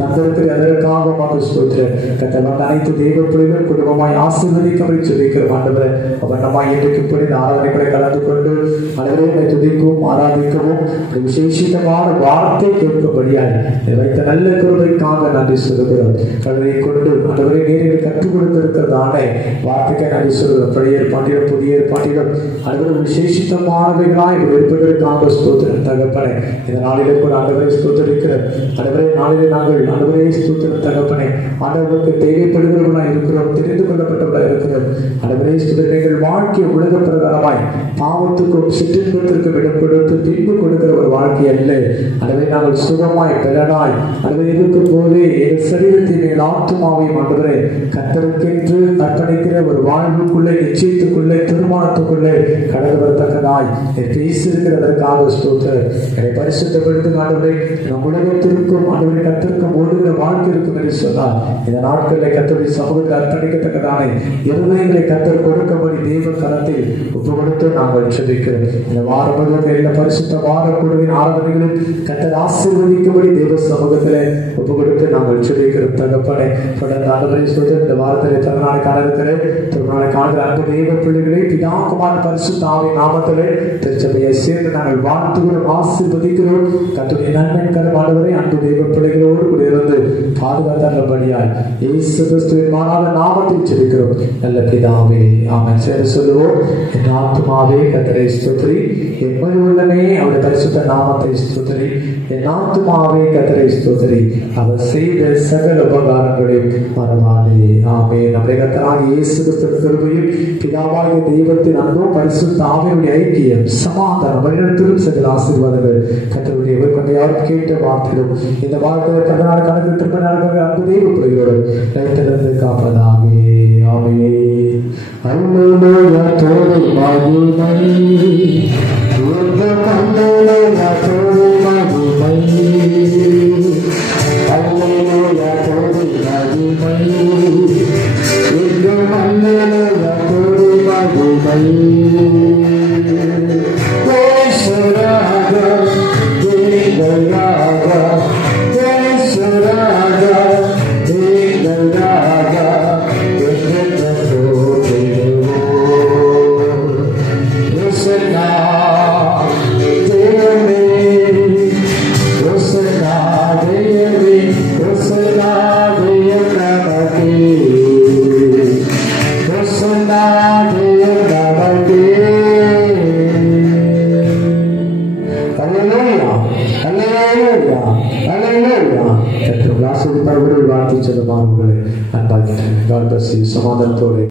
தந்திரத்தில் அதற்காக ஸ்தோத்திரம். கர்த்தர் அனைத்து தேவ பிள்ளைகள் குடும்பமாய் ஆசீர்வதிக்க சொல்லிக்கிறோம். ஆண்டவரை அவனமாய் இன்றைக்கு இப்படி ஆராதனைகளை கலந்து கொண்டு அனைவரையும் துதிக்கவும் ஆராதிக்கவும் விசேஷமான வார்த்தை கேட்கும்படியாய் வைத்த நல்ல கிருபைக்காக நன்றி சொல்லுகிறோம். கல்வியை கொண்டு ஆண்டவரை நேரில் கற்றுக் கொடுத்திருக்கிறதான வார்த்தைக்கு நன்றி சொல்லுகிறோம். பழைய ஏற்பாட்டிலும் புதிய ஏற்பாட்டிலும் அனைவரும் விசேஷமானவைகளாய் இருப்பதற்காக ஸ்தோத்திரம் தகப்பனே. இந்த நாளிலே கூட ஆண்டவரை ஸ்தோத்தரிக்கிறோம். ஆண்டவரே நாளிலே நாங்கள் ஆண்டவரே ஸ்தோத்திரம் தகப்பனே. ஆண்டவருக்கு தேவைப்படுகிறவர்களாய் இருக்கிறோம், தெரிந்து கொள்ளப்பட்டவர்களாய் இருக்கிறோம். ஆண்டவரே ஸ்தோத்திரங்கள் வாழ்க்கை உலக பிரகாரமாய் பாவத்துக்கும் சிற்றின்பத்திற்கும் இடம் கொடுத்து பின்பு கொடுக்கிற ஒரு வாழ்க்கை அல்ல. ஆண்டவரே நாங்கள் சுகமாய் பலனாய் ஆண்டவரே இருக்கும் போதே எங்கள் சரீரத்தின் மேல் ஆத்துமாவையும் ஆண்டவரே கர்த்தருக்கென்று அர்ப்பணிக்கிற ஒரு வாழ்வுக்குள்ளே நிச்சயத்துக்குள்ளே திருமணத்துக்குள்ளே கடந்து வரத்தக்கதாய் பேசியிருக்கிறதற்காக ஸ்தோத்திரம். என்னை பரிசுத்தப்படுத்தி ஆண்டவரை நம் உலகத்திற்கும் ஆண்டவரை கர்த்தருக்கும் ஓடுகிற வாழ்க்கை இருக்கும் என்று சொன்னார். இந்த நாட்களில் கர்த்தருடைய சமூகத்தில் அர்ப்பணிக்கத்தக்கதான இருதயங்களை கர்த்தர் கொடுக்கபடி தேவ கரத்தில் ஒப்பு கொடுத்து நாங்கள் செபிக்கிறோம். இந்த வாரம் முழுவதும் எல்லா பரிசுத்த வார குழுவின் ஆராதனைகளில் கர்த்தர் ஆசீர்வதிக்கும்படி தேவ சமூகத்திலே ஒப்பு கொடுத்து நாங்கள் செபிக்கிறோம். தகப்பனே தொடர்ந்து ஆண்டவரை சொல்ல இந்த வாரத்திலே திருநாளை காண இருக்கிறேன். திருநாளை காண்கிற அன்பு தேவ பிள்ளைகளை பிதாகுமார பரிசுத்த ஆவியின் நாமத்திலே திருச்சபையை சேர்ந்து நாங்கள் வாழ்த்துகிறோம், ஆசீர்வதிக்கிறோம். கர்த்தருடைய நன்மை கரமானவரை அன்பு தேவ பிள்ளைகளோடு கூட இருந்து பாதுகாத்தபடியாய் இயேசு கிறிஸ்துவின் மாறாத நாமத்தில் செபிக்கிறோம் நல்ல பிதாவே, ஆமென். சரி சொல்லுவோம். என் ஆத்துமாவே கர்த்தரை ஸ்தோத்திரி, என் முழு உள்ளமே அவருடைய பரிசுத்த நாமத்தை ஸ்தோத்திரி. என் ஆத்துமாவே கர்த்தரை ஸ்தோத்திரி, அவர் செய்த சகல உபகாரங்களையும் மறவாதே. ஆமென். நம்முடைய கர்த்தராகிய இயேசு கிறிஸ்துவின் கிருபையும் பிதாவாகிய தெய்வத்தின் அன்பும் பரிசுத்த ஆவியுடைய ஐக்கியம் சமாதானம் வழிநடத்தலும் சகல ஆசீர்வாதங்கள் கர்த்தருடைய யாரும் கேட்ட வார்த்தைகளும் இந்த வாழ்க்கையில் கதனால கணக்கு திரும்ப நடக்கிற அன்பு தெய்வ பிள்ளைகளோடு லைத்திலிருந்து காப்பதாகவே. ஆமென். அல்லேலூயா தோரை மகிமை, உங்க அல்லேலூயா தோரை மகிமை, அல்லேலூயா தோரை மகிமை, உங்க அல்லேலூயா தோரை மகிமை. தேசராஜா தேவராஜா தேசராஜா தேவராஜா வாழ்த்து செல்லுமாறு உங்களை அன்பாகிறேன். சமாதானத்தோடு